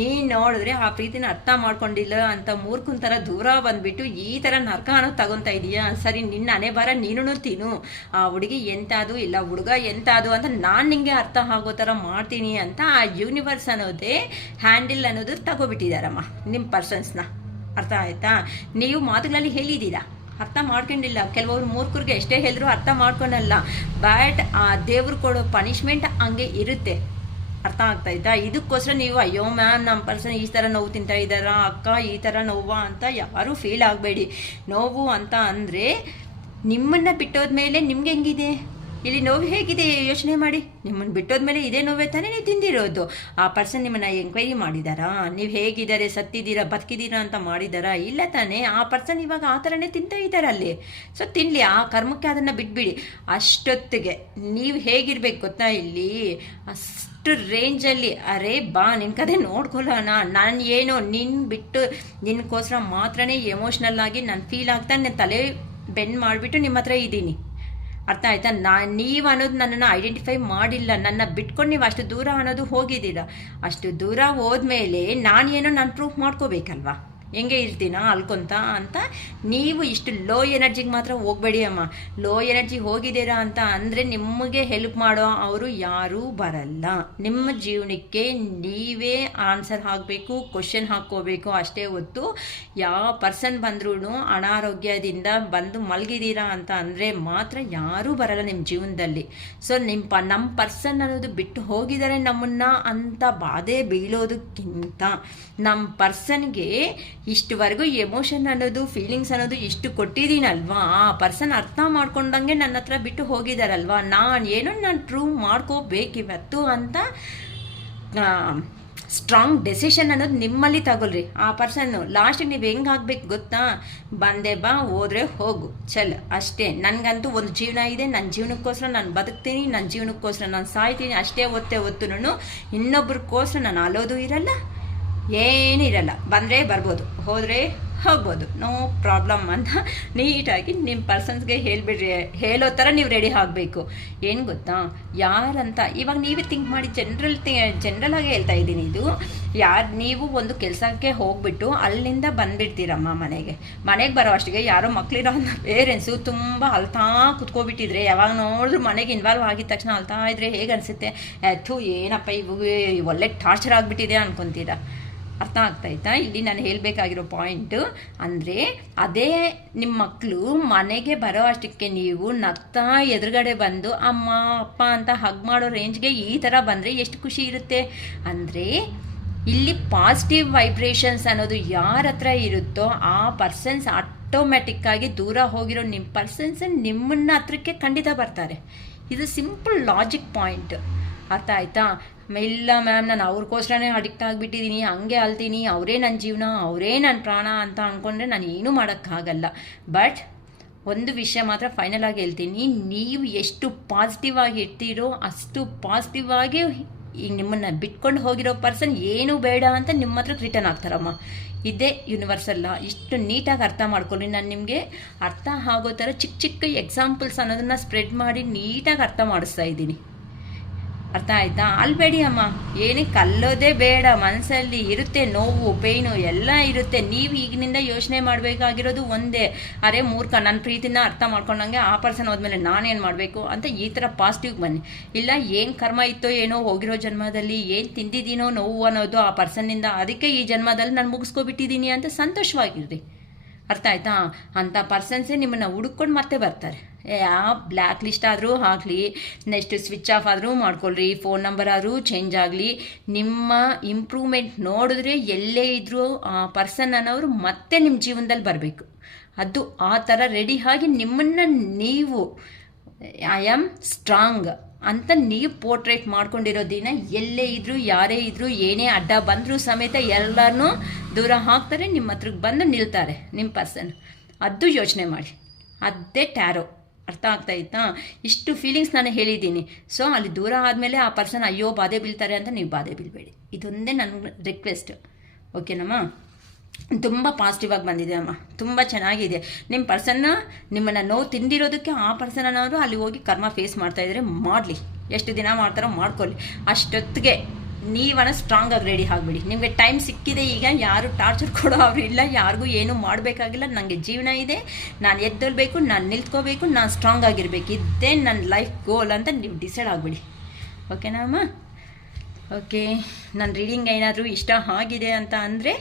ನೀನು ನೋಡಿದ್ರೆ ಆ ಪ್ರೀತಿನ ಅರ್ಥ ಮಾಡ್ಕೊಂಡಿಲ್ಲ ಅಂತ ಮೂರ್ಖನ ಥರ ದೂರ ಬಂದುಬಿಟ್ಟು ಈ ಥರ ನರಕನೂ ತಗೊತಾ ಇದೀಯಾ. ಸರಿ, ನಿನ್ನ ಹಣೆ ಬರ ನೀನು ತಿನ್ನು, ಆ ಹುಡುಗಿ ಎಂಥದ್ದು ಇಲ್ಲ ಹುಡುಗ ಎಂಥದ್ದು ಅಂತ ನಾನು ನಿಮಗೆ ಅರ್ಥ ಆಗೋ ಥರ ಮಾಡ್ತೀನಿ ಅಂತ ಆ ಯೂನಿವರ್ಸ್ ಅನ್ನೋದೇ ಹ್ಯಾಂಡಲ್ ಅನ್ನೋದು ತಗೋಬಿಟ್ಟಿದ್ದಾರಮ್ಮ ನಿಮ್ಮ ಪರ್ಸನ್ಸ್ನ. ಅರ್ಥ ಆಯ್ತಾ? ನೀವು ಮಾತುಗಳಲ್ಲಿ ಹೇಳಿದ್ದೀರಾ, ಅರ್ಥ ಮಾಡ್ಕೊಂಡಿಲ್ಲ. ಕೆಲವರು ಮೂರ್ಖರಿಗೆ ಎಷ್ಟೇ ಹೇಳಿದ್ರು ಅರ್ಥ ಮಾಡ್ಕೊಳಲ್ಲ. ಬಟ್ ಆ ದೇವ್ರು ಕೊಡೋ ಪನಿಷ್ಮೆಂಟ್ ಹಂಗೆ ಇರುತ್ತೆ. ಅರ್ಥ ಆಗ್ತಾಯಿದ್ದ? ಇದಕ್ಕೋಸ್ಕರ ನೀವು ಅಯ್ಯೋ ಮ್ಯಾಮ್ ನಮ್ಮ ಪರ್ಸನ್ ಈ ಥರ ನೋವು ತಿಂತಾ ಇದ್ದಾರಾ, ಅಕ್ಕ ಈ ಥರ ನೋವಾ ಅಂತ ಯಾರೂ ಫೀಲ್ ಆಗಬೇಡಿ. ನೋವು ಅಂತ ಅಂದರೆ ನಿಮ್ಮನ್ನು ಬಿಟ್ಟೋದ್ಮೇಲೆ ನಿಮ್ಗೆ ಹೆಂಗಿದೆ, ಇಲ್ಲಿ ನೋವು ಹೇಗಿದೆ ಯೋಚನೆ ಮಾಡಿ. ನಿಮ್ಮನ್ನು ಬಿಟ್ಟೋದ್ಮೇಲೆ ಇದೇ ನೋವೇ ತಾನೇ ನೀವು ತಿಂದಿರೋದು. ಆ ಪರ್ಸನ್ ನಿಮ್ಮನ್ನು ಎಂಕ್ವೈರಿ ಮಾಡಿದಾರಾ, ನೀವು ಹೇಗಿದ್ದಾರೆ, ಸತ್ತಿದ್ದೀರಾ, ಬದುಕಿದ್ದೀರಾ ಅಂತ ಮಾಡಿದಾರಾ? ಇಲ್ಲ ತಾನೇ. ಆ ಪರ್ಸನ್ ಇವಾಗ ಆ ಥರನೇ ತಿಂತಾ ಇದ್ದಾರೆ ಅಲ್ಲಿ. ಸೊ ತಿನ್ನಲಿ, ಆ ಕರ್ಮಕ್ಕೆ ಅದನ್ನು ಬಿಟ್ಬಿಡಿ. ಅಷ್ಟೊತ್ತಿಗೆ ನೀವು ಹೇಗಿರ್ಬೇಕು ಗೊತ್ತಾ, ಇಲ್ಲಿ ಅಷ್ಟು ರೇಂಜಲ್ಲಿ ಅರೇ ಬಾ ನಿನ್ನ ಕತೆ ನೋಡ್ಕೊಳ್ಳೋಣ, ನಾನು ಏನೋ ನಿನ್ನ ಬಿಟ್ಟು ನಿನ್ನಕ್ಕೋಸ್ಕರ ಮಾತ್ರನೇ ಎಮೋಷ್ನಲ್ ಆಗಿ ನಾನು ಫೀಲ್ ಆಗ್ತಾ ನನ್ನ ತಲೆ ಬೆಂಡ್ ಮಾಡಿಬಿಟ್ಟು ನಿಮ್ಮ ಹತ್ರ ಇದ್ದೀನಿ. ಅರ್ಥ ಆಯ್ತಾ? ನೀವು ಅನ್ನೋದು ನನ್ನನ್ನು ಐಡೆಂಟಿಫೈ ಮಾಡಿಲ್ಲ, ನನ್ನ ಬಿಟ್ಕೊಂಡು ನೀವು ಅಷ್ಟು ದೂರ ಅನ್ನೋದು ಹೋಗಿದ್ದೀರ. ಅಷ್ಟು ದೂರ ಹೋದ್ಮೇಲೆ ನಾನೇನೋ ನಾನು ಪ್ರೂಫ್ ಮಾಡ್ಕೋಬೇಕಲ್ವಾ, ಹೆಂಗೆ ಇರ್ತೀನಾ ಅಲ್ಕೊಂತ ಅಂತ. ನೀವು ಇಷ್ಟು ಲೋ ಎನರ್ಜಿಗೆ ಮಾತ್ರ ಹೋಗಬೇಡಿ ಅಮ್ಮ. ಲೋ ಎನರ್ಜಿ ಹೋಗಿದ್ದೀರಾ ಅಂತ ಅಂದರೆ ನಿಮಗೆ ಹೆಲ್ಪ್ ಮಾಡೋ ಅವರು ಯಾರೂ ಬರಲ್ಲ. ನಿಮ್ಮ ಜೀವನಕ್ಕೆ ನೀವೇ ಆನ್ಸರ್ ಹಾಕಬೇಕು, ಕ್ವಶನ್ ಹಾಕ್ಕೋಬೇಕು ಅಷ್ಟೇ ಹೊತ್ತು. ಯಾವ ಪರ್ಸನ್ ಬಂದ್ರೂ ಅನಾರೋಗ್ಯದಿಂದ ಬಂದು ಮಲಗಿದ್ದೀರಾ ಅಂತ ಅಂದರೆ ಮಾತ್ರ ಯಾರೂ ಬರಲ್ಲ ನಿಮ್ಮ ಜೀವನದಲ್ಲಿ. ಸೊ ನಮ್ಮ ಪರ್ಸನ್ ಅನ್ನೋದು ಬಿಟ್ಟು ಹೋಗಿದ್ದಾರೆ ನಮ್ಮನ್ನು ಅಂತ ಬಾಧೆ ಬೀಳೋದಕ್ಕಿಂತ ನಮ್ಮ ಪರ್ಸನ್ಗೆ ಇಷ್ಟುವರೆಗೂ ಎಮೋಷನ್ ಅನ್ನೋದು, ಫೀಲಿಂಗ್ಸ್ ಅನ್ನೋದು ಇಷ್ಟು ಕೊಟ್ಟಿದ್ದೀನಲ್ವಾ, ಆ ಪರ್ಸನ್ ಅರ್ಥ ಮಾಡ್ಕೊಂಡಂಗೆ ನನ್ನ ಹತ್ರ ಬಿಟ್ಟು ಹೋಗಿದ್ದಾರಲ್ವಾ, ನಾನು ಪ್ರೂವ್ ಮಾಡ್ಕೋಬೇಕಿವತ್ತು ಅಂತ ಸ್ಟ್ರಾಂಗ್ ಡೆಸಿಷನ್ ಅನ್ನೋದು ನಿಮ್ಮಲ್ಲಿ ತಗೊಳ್ರಿ. ಆ ಪರ್ಸನ್ನು ಲಾಸ್ಟಿಗೆ ನೀವು ಹೆಂಗೆ ಆಗ್ಬೇಕು ಗೊತ್ತಾ, ಬಂದೆ ಬಾ ಹೋದ್ರೆ ಹೋಗು ಚಲ್ ಅಷ್ಟೇ. ನನಗಂತೂ ಒಂದು ಜೀವನ ಇದೆ, ನನ್ನ ಜೀವನಕ್ಕೋಸ್ಕರ ನಾನು ಬದುಕ್ತೀನಿ, ನನ್ನ ಜೀವನಕ್ಕೋಸ್ಕರ ನಾನು ಸಾಯ್ತೀನಿ ಅಷ್ಟೇ. ಹೊತ್ತು ಇನ್ನೊಬ್ರಿಗೋಸ್ಕರ ನಾನು ಅಲೋದು ಇರಲ್ಲ, ಏನೂ ಇರಲ್ಲ. ಬಂದರೆ ಬರ್ಬೋದು, ಹೋದರೆ ಹೋಗ್ಬೋದು, ನೋ ಪ್ರಾಬ್ಲಮ್ ಅಂತ ನೀಟಾಗಿ ನಿಮ್ಮ ಪರ್ಸನ್ಸ್ಗೆ ಹೇಳಿಬಿಡ್ರಿ. ಹೇಳೋ ಥರ ನೀವು ರೆಡಿ ಆಗಬೇಕು. ಏನು ಗೊತ್ತಾ, ಯಾರಂತ ಇವಾಗ ನೀವೇ ಥಿಂಕ್ ಮಾಡಿ, ಜನರಲಾಗಿ ಹೇಳ್ತಾ ಇದ್ದೀನಿ. ಇದು ನೀವು ಒಂದು ಕೆಲಸಕ್ಕೆ ಹೋಗ್ಬಿಟ್ಟು ಅಲ್ಲಿಂದ ಬಂದುಬಿಡ್ತೀರಮ್ಮ ಮನೆಗೆ ಬರೋ ಅಷ್ಟಿಗೆ ಯಾರೋ ಮಕ್ಕಳಿರೋ ಪೇರೆಂಟ್ಸು ತುಂಬ ಅಳ್ತಾ ಕುತ್ಕೊಬಿಟ್ಟಿದ್ರೆ, ಯಾವಾಗ ನೋಡಿದ್ರು ಮನೆಗೆ ಇನ್ವಾಲ್ವ್ ಆಗಿದ ತಕ್ಷಣ ಅಳ್ತಾ ಇದ್ರೆ ಹೇಗೆ ಅನಿಸುತ್ತೆ, ಥೂ ಏನಪ್ಪ ಇವಾಗ ಒಳ್ಳೆ ಟಾರ್ಚರ್ ಆಗಿಬಿಟ್ಟಿದೆ ಅನ್ಕೊತೀರಾ. ಅರ್ಥ ಆಗ್ತಾಯಿತಾ? ಇಲ್ಲಿ ನಾನು ಹೇಳಬೇಕಾಗಿರೋ ಪಾಯಿಂಟು ಅಂದರೆ, ಅದೇ ನಿಮ್ಮ ಮಕ್ಕಳು ಮನೆಗೆ ಬರೋ ಅಷ್ಟಕ್ಕೆ ನೀವು ನಗ್ತಾ ಎದುರುಗಡೆ ಬಂದು ಅಮ್ಮ ಅಪ್ಪ ಅಂತ ಹಗ್ ಮಾಡೋ ರೇಂಜ್ಗೆ ಈ ಥರ ಬಂದರೆ ಎಷ್ಟು ಖುಷಿ ಇರುತ್ತೆ ಅಂದರೆ, ಇಲ್ಲಿ ಪಾಸಿಟಿವ್ ವೈಬ್ರೇಷನ್ಸ್ ಅನ್ನೋದು ಯಾರ ಹತ್ರ ಇರುತ್ತೋ ಆ ಪರ್ಸನ್ಸ್ ಆಟೋಮ್ಯಾಟಿಕ್ಕಾಗಿ ದೂರ ಹೋಗಿರೋ ನಿಮ್ಮ ಪರ್ಸನ್ಸ್ ನಿಮ್ಮನ್ನ ಹತ್ರಕ್ಕೆ ಖಂಡಿತ ಬರ್ತಾರೆ. ಇದು ಸಿಂಪಲ್ ಲಾಜಿಕ್ ಪಾಯಿಂಟ್. ಅರ್ಥ ಆಯ್ತಾ? ಇಲ್ಲ ಮ್ಯಾಮ್ ನಾನು ಅವ್ರಿಗೋಸ್ಕರನೇ ಅಡಿಕ್ಟ್ ಆಗಿಬಿಟ್ಟಿದ್ದೀನಿ, ಹಂಗೆ ಅಳ್ತೀನಿ, ಅವರೇ ನನ್ನ ಜೀವನ, ಅವರೇ ನನ್ನ ಪ್ರಾಣ ಅಂತ ಅಂದ್ಕೊಂಡ್ರೆ ನಾನು ಏನೂ ಮಾಡೋಕ್ಕಾಗಲ್ಲ. ಬಟ್ ಒಂದು ವಿಷಯ ಮಾತ್ರ ಫೈನಲ್ ಆಗಿ ಹೇಳ್ತೀನಿ, ನೀವು ಎಷ್ಟು ಪಾಸಿಟಿವ್ ಆಗಿ ಇರ್ತೀರೋ ಅಷ್ಟು ಪಾಸಿಟಿವ್ ಆಗಿ ಈಗ ನಿಮ್ಮನ್ನು ಬಿಟ್ಕೊಂಡು ಹೋಗಿರೋ ಪರ್ಸನ್ ಏನೂ ಬೇಡ ಅಂತ ನಿಮ್ಮ ಹತ್ರಕ್ಕೆ ರಿಟರ್ನ್ ಆಗ್ತಾರಮ್ಮ. ಇದೇ ಯೂನಿವರ್ಸಲ್ಲ. ಇಷ್ಟು ನೀಟಾಗಿ ಅರ್ಥ ಮಾಡ್ಕೊಳ್ಳಿ. ನಾನು ನಿಮಗೆ ಅರ್ಥ ಆಗೋ ಥರ ಚಿಕ್ಕ ಚಿಕ್ಕ ಎಕ್ಸಾಂಪಲ್ಸ್ ಅನ್ನೋದನ್ನು ಸ್ಪ್ರೆಡ್ ಮಾಡಿ ನೀಟಾಗಿ ಅರ್ಥ ಮಾಡಿಸ್ತಾ ಇದ್ದೀನಿ. ಅರ್ಥ ಆಯ್ತಾ? ಅಲ್ಬೇಡಿ ಅಮ್ಮ, ಏನಕ್ಕೆ ಅಲ್ಲೋದೇ ಬೇಡ. ಮನಸ್ಸಲ್ಲಿ ಇರುತ್ತೆ ನೋವು, ಪೇಯ್ನು ಎಲ್ಲ ಇರುತ್ತೆ. ನೀವು ಈಗಿನಿಂದ ಯೋಚನೆ ಮಾಡಬೇಕಾಗಿರೋದು ಒಂದೇ, ಅರೆ ಮೂರ್ಖ, ನನ್ನ ಪ್ರೀತಿನ ಅರ್ಥ ಮಾಡ್ಕೊಂಡಂಗೆ ಆ ಪರ್ಸನ್ ಹೋದ್ಮೇಲೆ ನಾನೇನು ಮಾಡಬೇಕು ಅಂತ ಈ ಥರ ಪಾಸಿಟಿವ್ ಬನ್ನಿ. ಇಲ್ಲ ಏನು ಕರ್ಮ ಇತ್ತೋ ಏನೋ ಹೋಗಿರೋ ಜನ್ಮದಲ್ಲಿ ಏನು ತಿಂದಿದ್ದೀನೋ ನೋವು ಅನ್ನೋದು ಆ ಪರ್ಸನ್ನಿಂದ, ಅದಕ್ಕೆ ಈ ಜನ್ಮದಲ್ಲಿ ನಾನು ಮುಗಿಸ್ಕೊಬಿಟ್ಟಿದ್ದೀನಿ ಅಂತ ಸಂತೋಷವಾಗಿರ್ರಿ. ಅರ್ಥ ಆಯ್ತಾ? ಅಂಥ ಪರ್ಸನ್ಸೇ ನಿಮ್ಮನ್ನು ಹುಡುಕೊಂಡು ಮತ್ತೆ ಬರ್ತಾರೆ. ಯಾವ ಬ್ಲ್ಯಾಕ್ ಲಿಸ್ಟ್ ಆದರೂ ಹಾಕಲಿ, ನೆಕ್ಸ್ಟ್ ಸ್ವಿಚ್ ಆಫ್ ಆದರೂ ಮಾಡ್ಕೊಳ್ರಿ, ಫೋನ್ ನಂಬರ್ ಆದರೂ ಚೇಂಜ್ ಆಗಲಿ, ನಿಮ್ಮ ಇಂಪ್ರೂವ್ಮೆಂಟ್ ನೋಡಿದ್ರೆ ಎಲ್ಲೇ ಇದ್ದರೂ ಆ ಪರ್ಸನ್ ಅನ್ನೋರು ಮತ್ತೆ ನಿಮ್ಮ ಜೀವನದಲ್ಲಿ ಬರಬೇಕು. ಅದು ಆ ಥರ ರೆಡಿ ಆಗಿ ನಿಮ್ಮನ್ನು ನೀವು ಐ ಆಮ್ ಸ್ಟ್ರಾಂಗ್ ಅಂತ ನೀವು ಪೋರ್ಟ್ರೇಟ್ ಮಾಡ್ಕೊಂಡಿರೋ ದಿನ ಎಲ್ಲೇ ಇದ್ದರೂ ಯಾರೇ ಇದ್ದರೂ ಏನೇ ಅಡ್ಡ ಬಂದರೂ ಸಮೇತ ಎಲ್ಲರನ್ನೂ ದೂರ ಹಾಕ್ತಾರೆ, ನಿಮ್ಮ ಹತ್ರಕ್ಕೆ ಬಂದು ನಿಲ್ತಾರೆ ನಿಮ್ಮ ಪರ್ಸನ್. ಅದು ಯೋಚನೆ ಮಾಡಿ. ಅದೇ ಟ್ಯಾರೋ. ಅರ್ಥ ಆಗ್ತಾಯಿತ್ತಾ? ಇಷ್ಟು ಫೀಲಿಂಗ್ಸ್ ನಾನು ಹೇಳಿದ್ದೀನಿ. ಸೊ ಅಲ್ಲಿ ದೂರ ಆದಮೇಲೆ ಆ ಪರ್ಸನ್ ಅಯ್ಯೋ ಬಾಧೆ ಬೀಳ್ತಾರೆ ಅಂತ ನೀವು ಬಾಧೆ ಬೀಳಬೇಡಿ. ಇದೊಂದೇ ನನ್ನ ರಿಕ್ವೆಸ್ಟ್. ಓಕೆನಮ್ಮ? ತುಂಬ ಪಾಸಿಟಿವ್ ಆಗಿ ಬಂದಿದೆ ಅಮ್ಮ, ತುಂಬ ಚೆನ್ನಾಗಿದೆ. ನಿಮ್ಮ ಪರ್ಸನ್ನ ನಿಮ್ಮನ್ನು ನೋವು ತಿಂದಿರೋದಕ್ಕೆ ಆ ಪರ್ಸನ್ ಅನ್ನೋರು ಅಲ್ಲಿ ಹೋಗಿ ಕರ್ಮ ಫೇಸ್ ಮಾಡ್ತಾಯಿದ್ರೆ ಮಾಡಲಿ, ಎಷ್ಟು ದಿನ ಮಾಡ್ತಾರೋ ಮಾಡ್ಕೊಳ್ಳಿ. ಅಷ್ಟೊತ್ತಿಗೆ ನೀವನ್ನ ಸ್ಟ್ರಾಂಗ್ ಆಗಿ ರೆಡಿ ಆಗಿಬಿಡಿ. ನಿಮಗೆ ಟೈಮ್ ಸಿಕ್ಕಿದೆ ಈಗ, ಯಾರು ಟಾರ್ಚರ್ ಕೊಡೋ ಅವರು ಇಲ್ಲ, ಯಾರಿಗೂ ಏನೂ ಮಾಡಬೇಕಾಗಿಲ್ಲ. ನನಗೆ ಜೀವನ ಇದೆ, ನಾನು ಎದ್ದೊಳ್ಬೇಕು, ನಾನು ನಿಲ್ತ್ಕೋಬೇಕು, ನಾನು ಸ್ಟ್ರಾಂಗ್ ಆಗಿರಬೇಕು, ಇದೇ ನನ್ನ ಲೈಫ್ ಗೋಲ್ ಅಂತ ನೀವು ಡಿಸೈಡ್ ಆಗಿಬಿಡಿ. ಓಕೆನಾ ಅಮ್ಮ? ಓಕೆ, ನನ್ನ ರೀಡಿಂಗ್ ಏನಾದರೂ ಇಷ್ಟ ಆಗಿದೆ ಅಂತ ಅಂದರೆ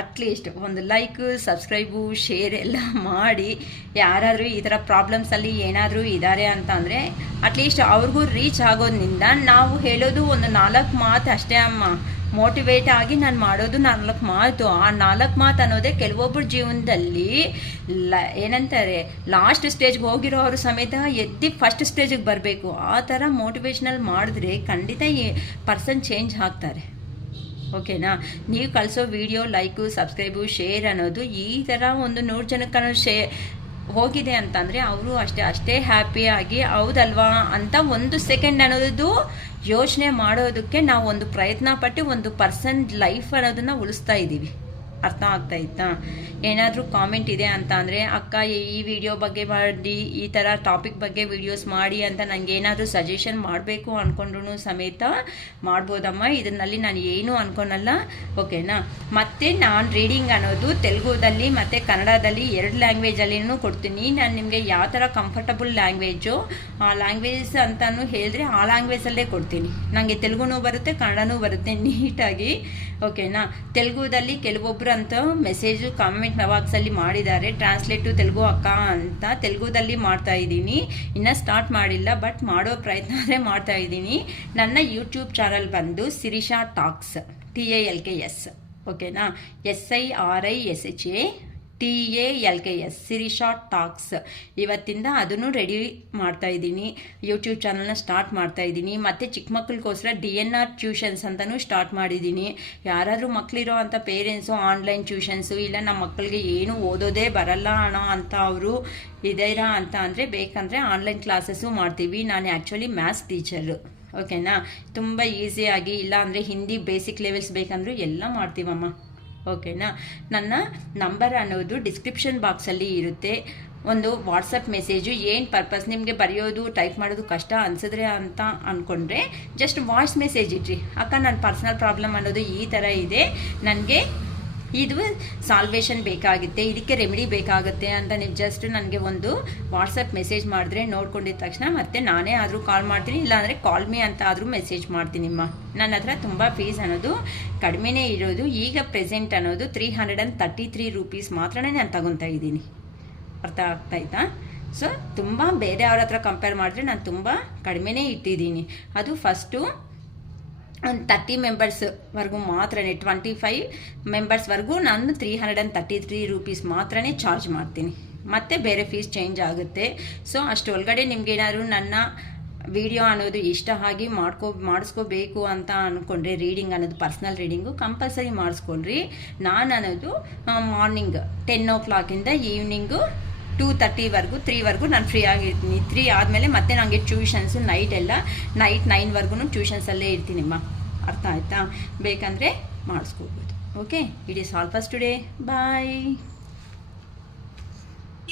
ಅಟ್ಲೀಸ್ಟ್ ಒಂದು ಲೈಕು, ಸಬ್ಸ್ಕ್ರೈಬು, ಶೇರ್ ಎಲ್ಲ ಮಾಡಿ. ಯಾರಾದರೂ ಈ ಥರ ಪ್ರಾಬ್ಲಮ್ಸಲ್ಲಿ ಏನಾದರೂ ಇದ್ದಾರೆ ಅಂತ ಅಂದರೆ ಅಟ್ಲೀಸ್ಟ್ ಅವ್ರಿಗೂ ರೀಚ್ ಆಗೋದ್ರಿಂದ ನಾವು ಹೇಳೋದು ಒಂದು 4 ಮಾತು ಅಷ್ಟೇ ಅಮ್ಮ. ಮೋಟಿವೇಟ್ ಆಗಿ ನಾನು ಮಾಡೋದು 4 ಮಾತು. ಆ 4 ಮಾತು ಅನ್ನೋದೇ ಕೆಲವೊಬ್ಬರ ಜೀವನದಲ್ಲಿ ಏನಂತಾರೆ ಲಾಸ್ಟ್ ಸ್ಟೇಜ್ಗೆ ಹೋಗಿರೋರು ಸಮೇತ ಎದ್ದು ಫಸ್ಟ್ ಸ್ಟೇಜಿಗೆ ಬರಬೇಕು. ಆ ಥರ ಮೋಟಿವೇಶ್ನಲ್ ಮಾಡಿದ್ರೆ ಖಂಡಿತ ಈ ಪರ್ಸನ್ ಚೇಂಜ್ ಆಗ್ತಾರೆ. ಓಕೆನಾ? ನೀವು ಕಳಿಸೋ ವಿಡಿಯೋ ಲೈಕು, ಸಬ್ಸ್ಕ್ರೈಬು, ಶೇರ್ ಅನ್ನೋದು ಈ ಥರ ಒಂದು 100 ಜನಕ್ಕೆ ಹೋಗಿದೆ ಅಂತಂದರೆ ಅವರು ಅಷ್ಟೇ ಹ್ಯಾಪಿಯಾಗಿ ಹೌದಲ್ವಾ ಅಂತ 1 ಸೆಕೆಂಡ್ ಅನ್ನೋದು ಯೋಚನೆ ಮಾಡೋದಕ್ಕೆ ನಾವು ಒಂದು ಪ್ರಯತ್ನ ಪಟ್ಟು ಒಂದು ಪರ್ಸನ್ ಲೈಫ್ ಅನ್ನೋದನ್ನು ಉಳಿಸ್ತಾ ಇದ್ದೀವಿ. ಅರ್ಥ ಆಗ್ತಾಯಿತ್ತಾ? ಏನಾದರೂ ಕಾಮೆಂಟ್ ಇದೆ ಅಂತ ಅಂದರೆ ಅಕ್ಕ ಈ ವಿಡಿಯೋ ಬಗ್ಗೆ ಮಾಡಿ, ಈ ಥರ ಟಾಪಿಕ್ ಬಗ್ಗೆ ವಿಡಿಯೋಸ್ ಮಾಡಿ ಅಂತ ನನಗೆ ಏನಾದರೂ ಸಜೆಷನ್ ಮಾಡಬೇಕು ಅಂದ್ಕೊಂಡ್ರೂ ಸಮೇತ ಮಾಡ್ಬೋದಮ್ಮ. ಇದನ್ನಲ್ಲಿ ನಾನು ಏನೂ ಅಂದ್ಕೊಳಲ್ಲ. ಓಕೆನಾ? ಮತ್ತು ನಾನು ರೀಡಿಂಗ್ ಅನ್ನೋದು ತೆಲುಗುದಲ್ಲಿ ಮತ್ತು ಕನ್ನಡದಲ್ಲಿ 2 ಲ್ಯಾಂಗ್ವೇಜಲ್ಲಿನೂ ಕೊಡ್ತೀನಿ. ನಾನು ನಿಮಗೆ ಯಾವ ಥರ ಕಂಫರ್ಟಬಲ್ ಲ್ಯಾಂಗ್ವೇಜು ಆ ಲ್ಯಾಂಗ್ವೇಜ್ ಅಂತಲೂ ಹೇಳಿದ್ರೆ ಆ ಲ್ಯಾಂಗ್ವೇಜಲ್ಲೇ ಕೊಡ್ತೀನಿ. ನನಗೆ ತೆಲುಗುನೂ ಬರುತ್ತೆ, ಕನ್ನಡನೂ ಬರುತ್ತೆ ನೀಟಾಗಿ. ಓಕೆನಾ? ತೆಲುಗುದಲ್ಲಿ ಕೆಲವೊಬ್ಬರು ಅಂತ ಮೆಸೇಜು ಕಾಮೆಂಟ್ ಬಾಕ್ಸಲ್ಲಿ ಮಾಡಿದ್ದಾರೆ, ಟ್ರಾನ್ಸ್ಲೇಟು ತೆಲುಗು ಅಕ್ಕ ಅಂತ. ತೆಲುಗುದಲ್ಲಿ ಮಾಡ್ತಾ ಇದ್ದೀನಿ, ಇನ್ನೂ ಸ್ಟಾರ್ಟ್ ಮಾಡಿಲ್ಲ, ಬಟ್ ಮಾಡೋ ಪ್ರಯತ್ನ ಆದರೆ ಮಾಡ್ತಾ ಇದ್ದೀನಿ. ನನ್ನ ಯೂಟ್ಯೂಬ್ ಚಾನಲ್ ಬಂದು ಸಿರಿಷಾ ಟಾಕ್ಸ್, TALKS. ಓಕೆನಾ? SIRISHA TALKS, Sirisha talks. ಇವತ್ತಿಂದ ಅದನ್ನು ರೆಡಿ ಮಾಡ್ತಾ ಇದ್ದೀನಿ. ಯೂಟ್ಯೂಬ್ ಚಾನಲ್ನ ಸ್ಟಾರ್ಟ್ ಮಾಡ್ತಾ ಇದ್ದೀನಿ. ಮತ್ತು ಚಿಕ್ಕ ಮಕ್ಕಳಿಗೋಸ್ಕರ DNR ಟ್ಯೂಷನ್ಸ್ ಅಂತಲೂ ಸ್ಟಾರ್ಟ್ ಮಾಡಿದ್ದೀನಿ. ಯಾರಾದರೂ ಮಕ್ಕಳಿರೋ ಅಂಥ ಪೇರೆಂಟ್ಸು ಆನ್ಲೈನ್ ಟ್ಯೂಷನ್ಸು ಇಲ್ಲ ನಮ್ಮ ಮಕ್ಕಳಿಗೆ ಏನು ಓದೋದೇ ಬರಲ್ಲ ಅಣ್ಣ ಅಂತ ಅವರು ಇದೀರಾ ಅಂತ ಅಂದರೆ ಬೇಕಂದರೆ ಆನ್ಲೈನ್ ಕ್ಲಾಸಸ್ಸು ಮಾಡ್ತೀವಿ. ನಾನು ಆ್ಯಕ್ಚುಲಿ ಮ್ಯಾಥ್ಸ್ ಟೀಚರು. ಓಕೆನಾ? ತುಂಬ ಈಸಿಯಾಗಿ, ಇಲ್ಲ ಅಂದರೆ ಹಿಂದಿ ಬೇಸಿಕ್ ಲೆವೆಲ್ಸ್ ಬೇಕಂದ್ರೂ ಎಲ್ಲ ಮಾಡ್ತೀವಮ್ಮ. ಓಕೆನಾ? ನನ್ನ ನಂಬರ್ ಅನ್ನೋದು ಡಿಸ್ಕ್ರಿಪ್ಷನ್ ಬಾಕ್ಸಲ್ಲಿ ಇರುತ್ತೆ. ಒಂದು ವಾಟ್ಸಪ್ ಮೆಸೇಜು ಏನು ಪರ್ಪಸ್ ನಿಮಗೆ ಬರೆಯೋದು ಟೈಪ್ ಮಾಡೋದು ಕಷ್ಟ ಅನಿಸಿದ್ರೆ ಅಂತ ಅಂದ್ಕೊಂಡ್ರೆ ಜಸ್ಟ್ ವಾಯ್ಸ್ ಮೆಸೇಜ್ ಇಟ್ರಿ. ಅಕ್ಕ ನನ್ನ ಪರ್ಸ್ನಲ್ ಪ್ರಾಬ್ಲಮ್ ಅನ್ನೋದು ಈ ಥರ ಇದೆ, ನನಗೆ ಇದು ಸಾಲ್ವೇಷನ್ ಬೇಕಾಗುತ್ತೆ, ಇದಕ್ಕೆ ರೆಮಿಡಿ ಬೇಕಾಗುತ್ತೆ ಅಂತ ನೀವು ಜಸ್ಟ್ ನನಗೆ ಒಂದು ವಾಟ್ಸಪ್ ಮೆಸೇಜ್ ಮಾಡಿದ್ರೆ ನೋಡ್ಕೊಂಡಿದ್ದ ತಕ್ಷಣ ಮತ್ತೆ ನಾನೇ ಆದರೂ ಕಾಲ್ ಮಾಡ್ತೀನಿ, ಇಲ್ಲಾಂದರೆ ಕಾಲ್ ಮೀ ಅಂತ ಆದರೂ ಮೆಸೇಜ್ ಮಾಡ್ತೀನಿಮ್ಮ. ನನ್ನ ಹತ್ರ ತುಂಬ ಫೀಸ್ ಅನ್ನೋದು ಕಡಿಮೆನೇ ಇರೋದು. ಈಗ ಪ್ರೆಸೆಂಟ್ ಅನ್ನೋದು 333 ರೂಪೀಸ್ ಮಾತ್ರನೇ ನಾನು ತಗೊತಾ ಇದ್ದೀನಿ. ಅರ್ಥ ಆಗ್ತಾಯಿತಾ? ಸೊ ತುಂಬ ಬೇರೆ ಅವ್ರ ಹತ್ರ ಕಂಪೇರ್ ಮಾಡಿದ್ರೆ ನಾನು ತುಂಬ ಕಡಿಮೆನೇ ಇಟ್ಟಿದ್ದೀನಿ. ಅದು ಫಸ್ಟು ಒಂದು 30 ಮೆಂಬರ್ಸ್ವರೆಗೂ ಮಾತ್ರನೇ, 25 ಮೆಂಬರ್ಸ್ವರೆಗೂ ನಾನು 333 ರೂಪೀಸ್ ಮಾತ್ರನೇ ಚಾರ್ಜ್ ಮಾಡ್ತೀನಿ. ಮತ್ತು ಬೇರೆ ಫೀಸ್ ಚೇಂಜ್ ಆಗುತ್ತೆ. ಸೊ ಅಷ್ಟು ಒಳಗಡೆ ನಿಮ್ಗೇನಾದ್ರು ನನ್ನ ವಿಡಿಯೋ ಅನ್ನೋದು ಇಷ್ಟ ಆಗಿ ಮಾಡಿಸ್ಕೋಬೇಕು ಅಂತ ಅಂದ್ಕೊಂಡ್ರೆ, ರೀಡಿಂಗ್ ಅನ್ನೋದು ಪರ್ಸ್ನಲ್ ರೀಡಿಂಗು ಕಂಪಲ್ಸರಿ ಮಾಡಿಸ್ಕೊಳ್ರಿ. ನಾನು ಅನ್ನೋದು ಮಾರ್ನಿಂಗ್ 10 o'clock ಈವ್ನಿಂಗು 2:30ವರೆಗೂ 3ವರೆಗೂ ನಾನು ಫ್ರೀ ಆಗಿರ್ತೀನಿ. 3 ಆದಮೇಲೆ ಮತ್ತೆ ನನಗೆ ಟ್ಯೂಷನ್ಸು ನೈಟ್ 9ವರೆಗೂ ಟ್ಯೂಷನ್ಸಲ್ಲೇ ಇರ್ತೀನಿಮ್ಮ. ಅರ್ಥ ಆಯಿತಾ? ಬೇಕಂದರೆ ಮಾಡಿಸ್ಕೋಬೋದು. Okay, it is all for today. Bye.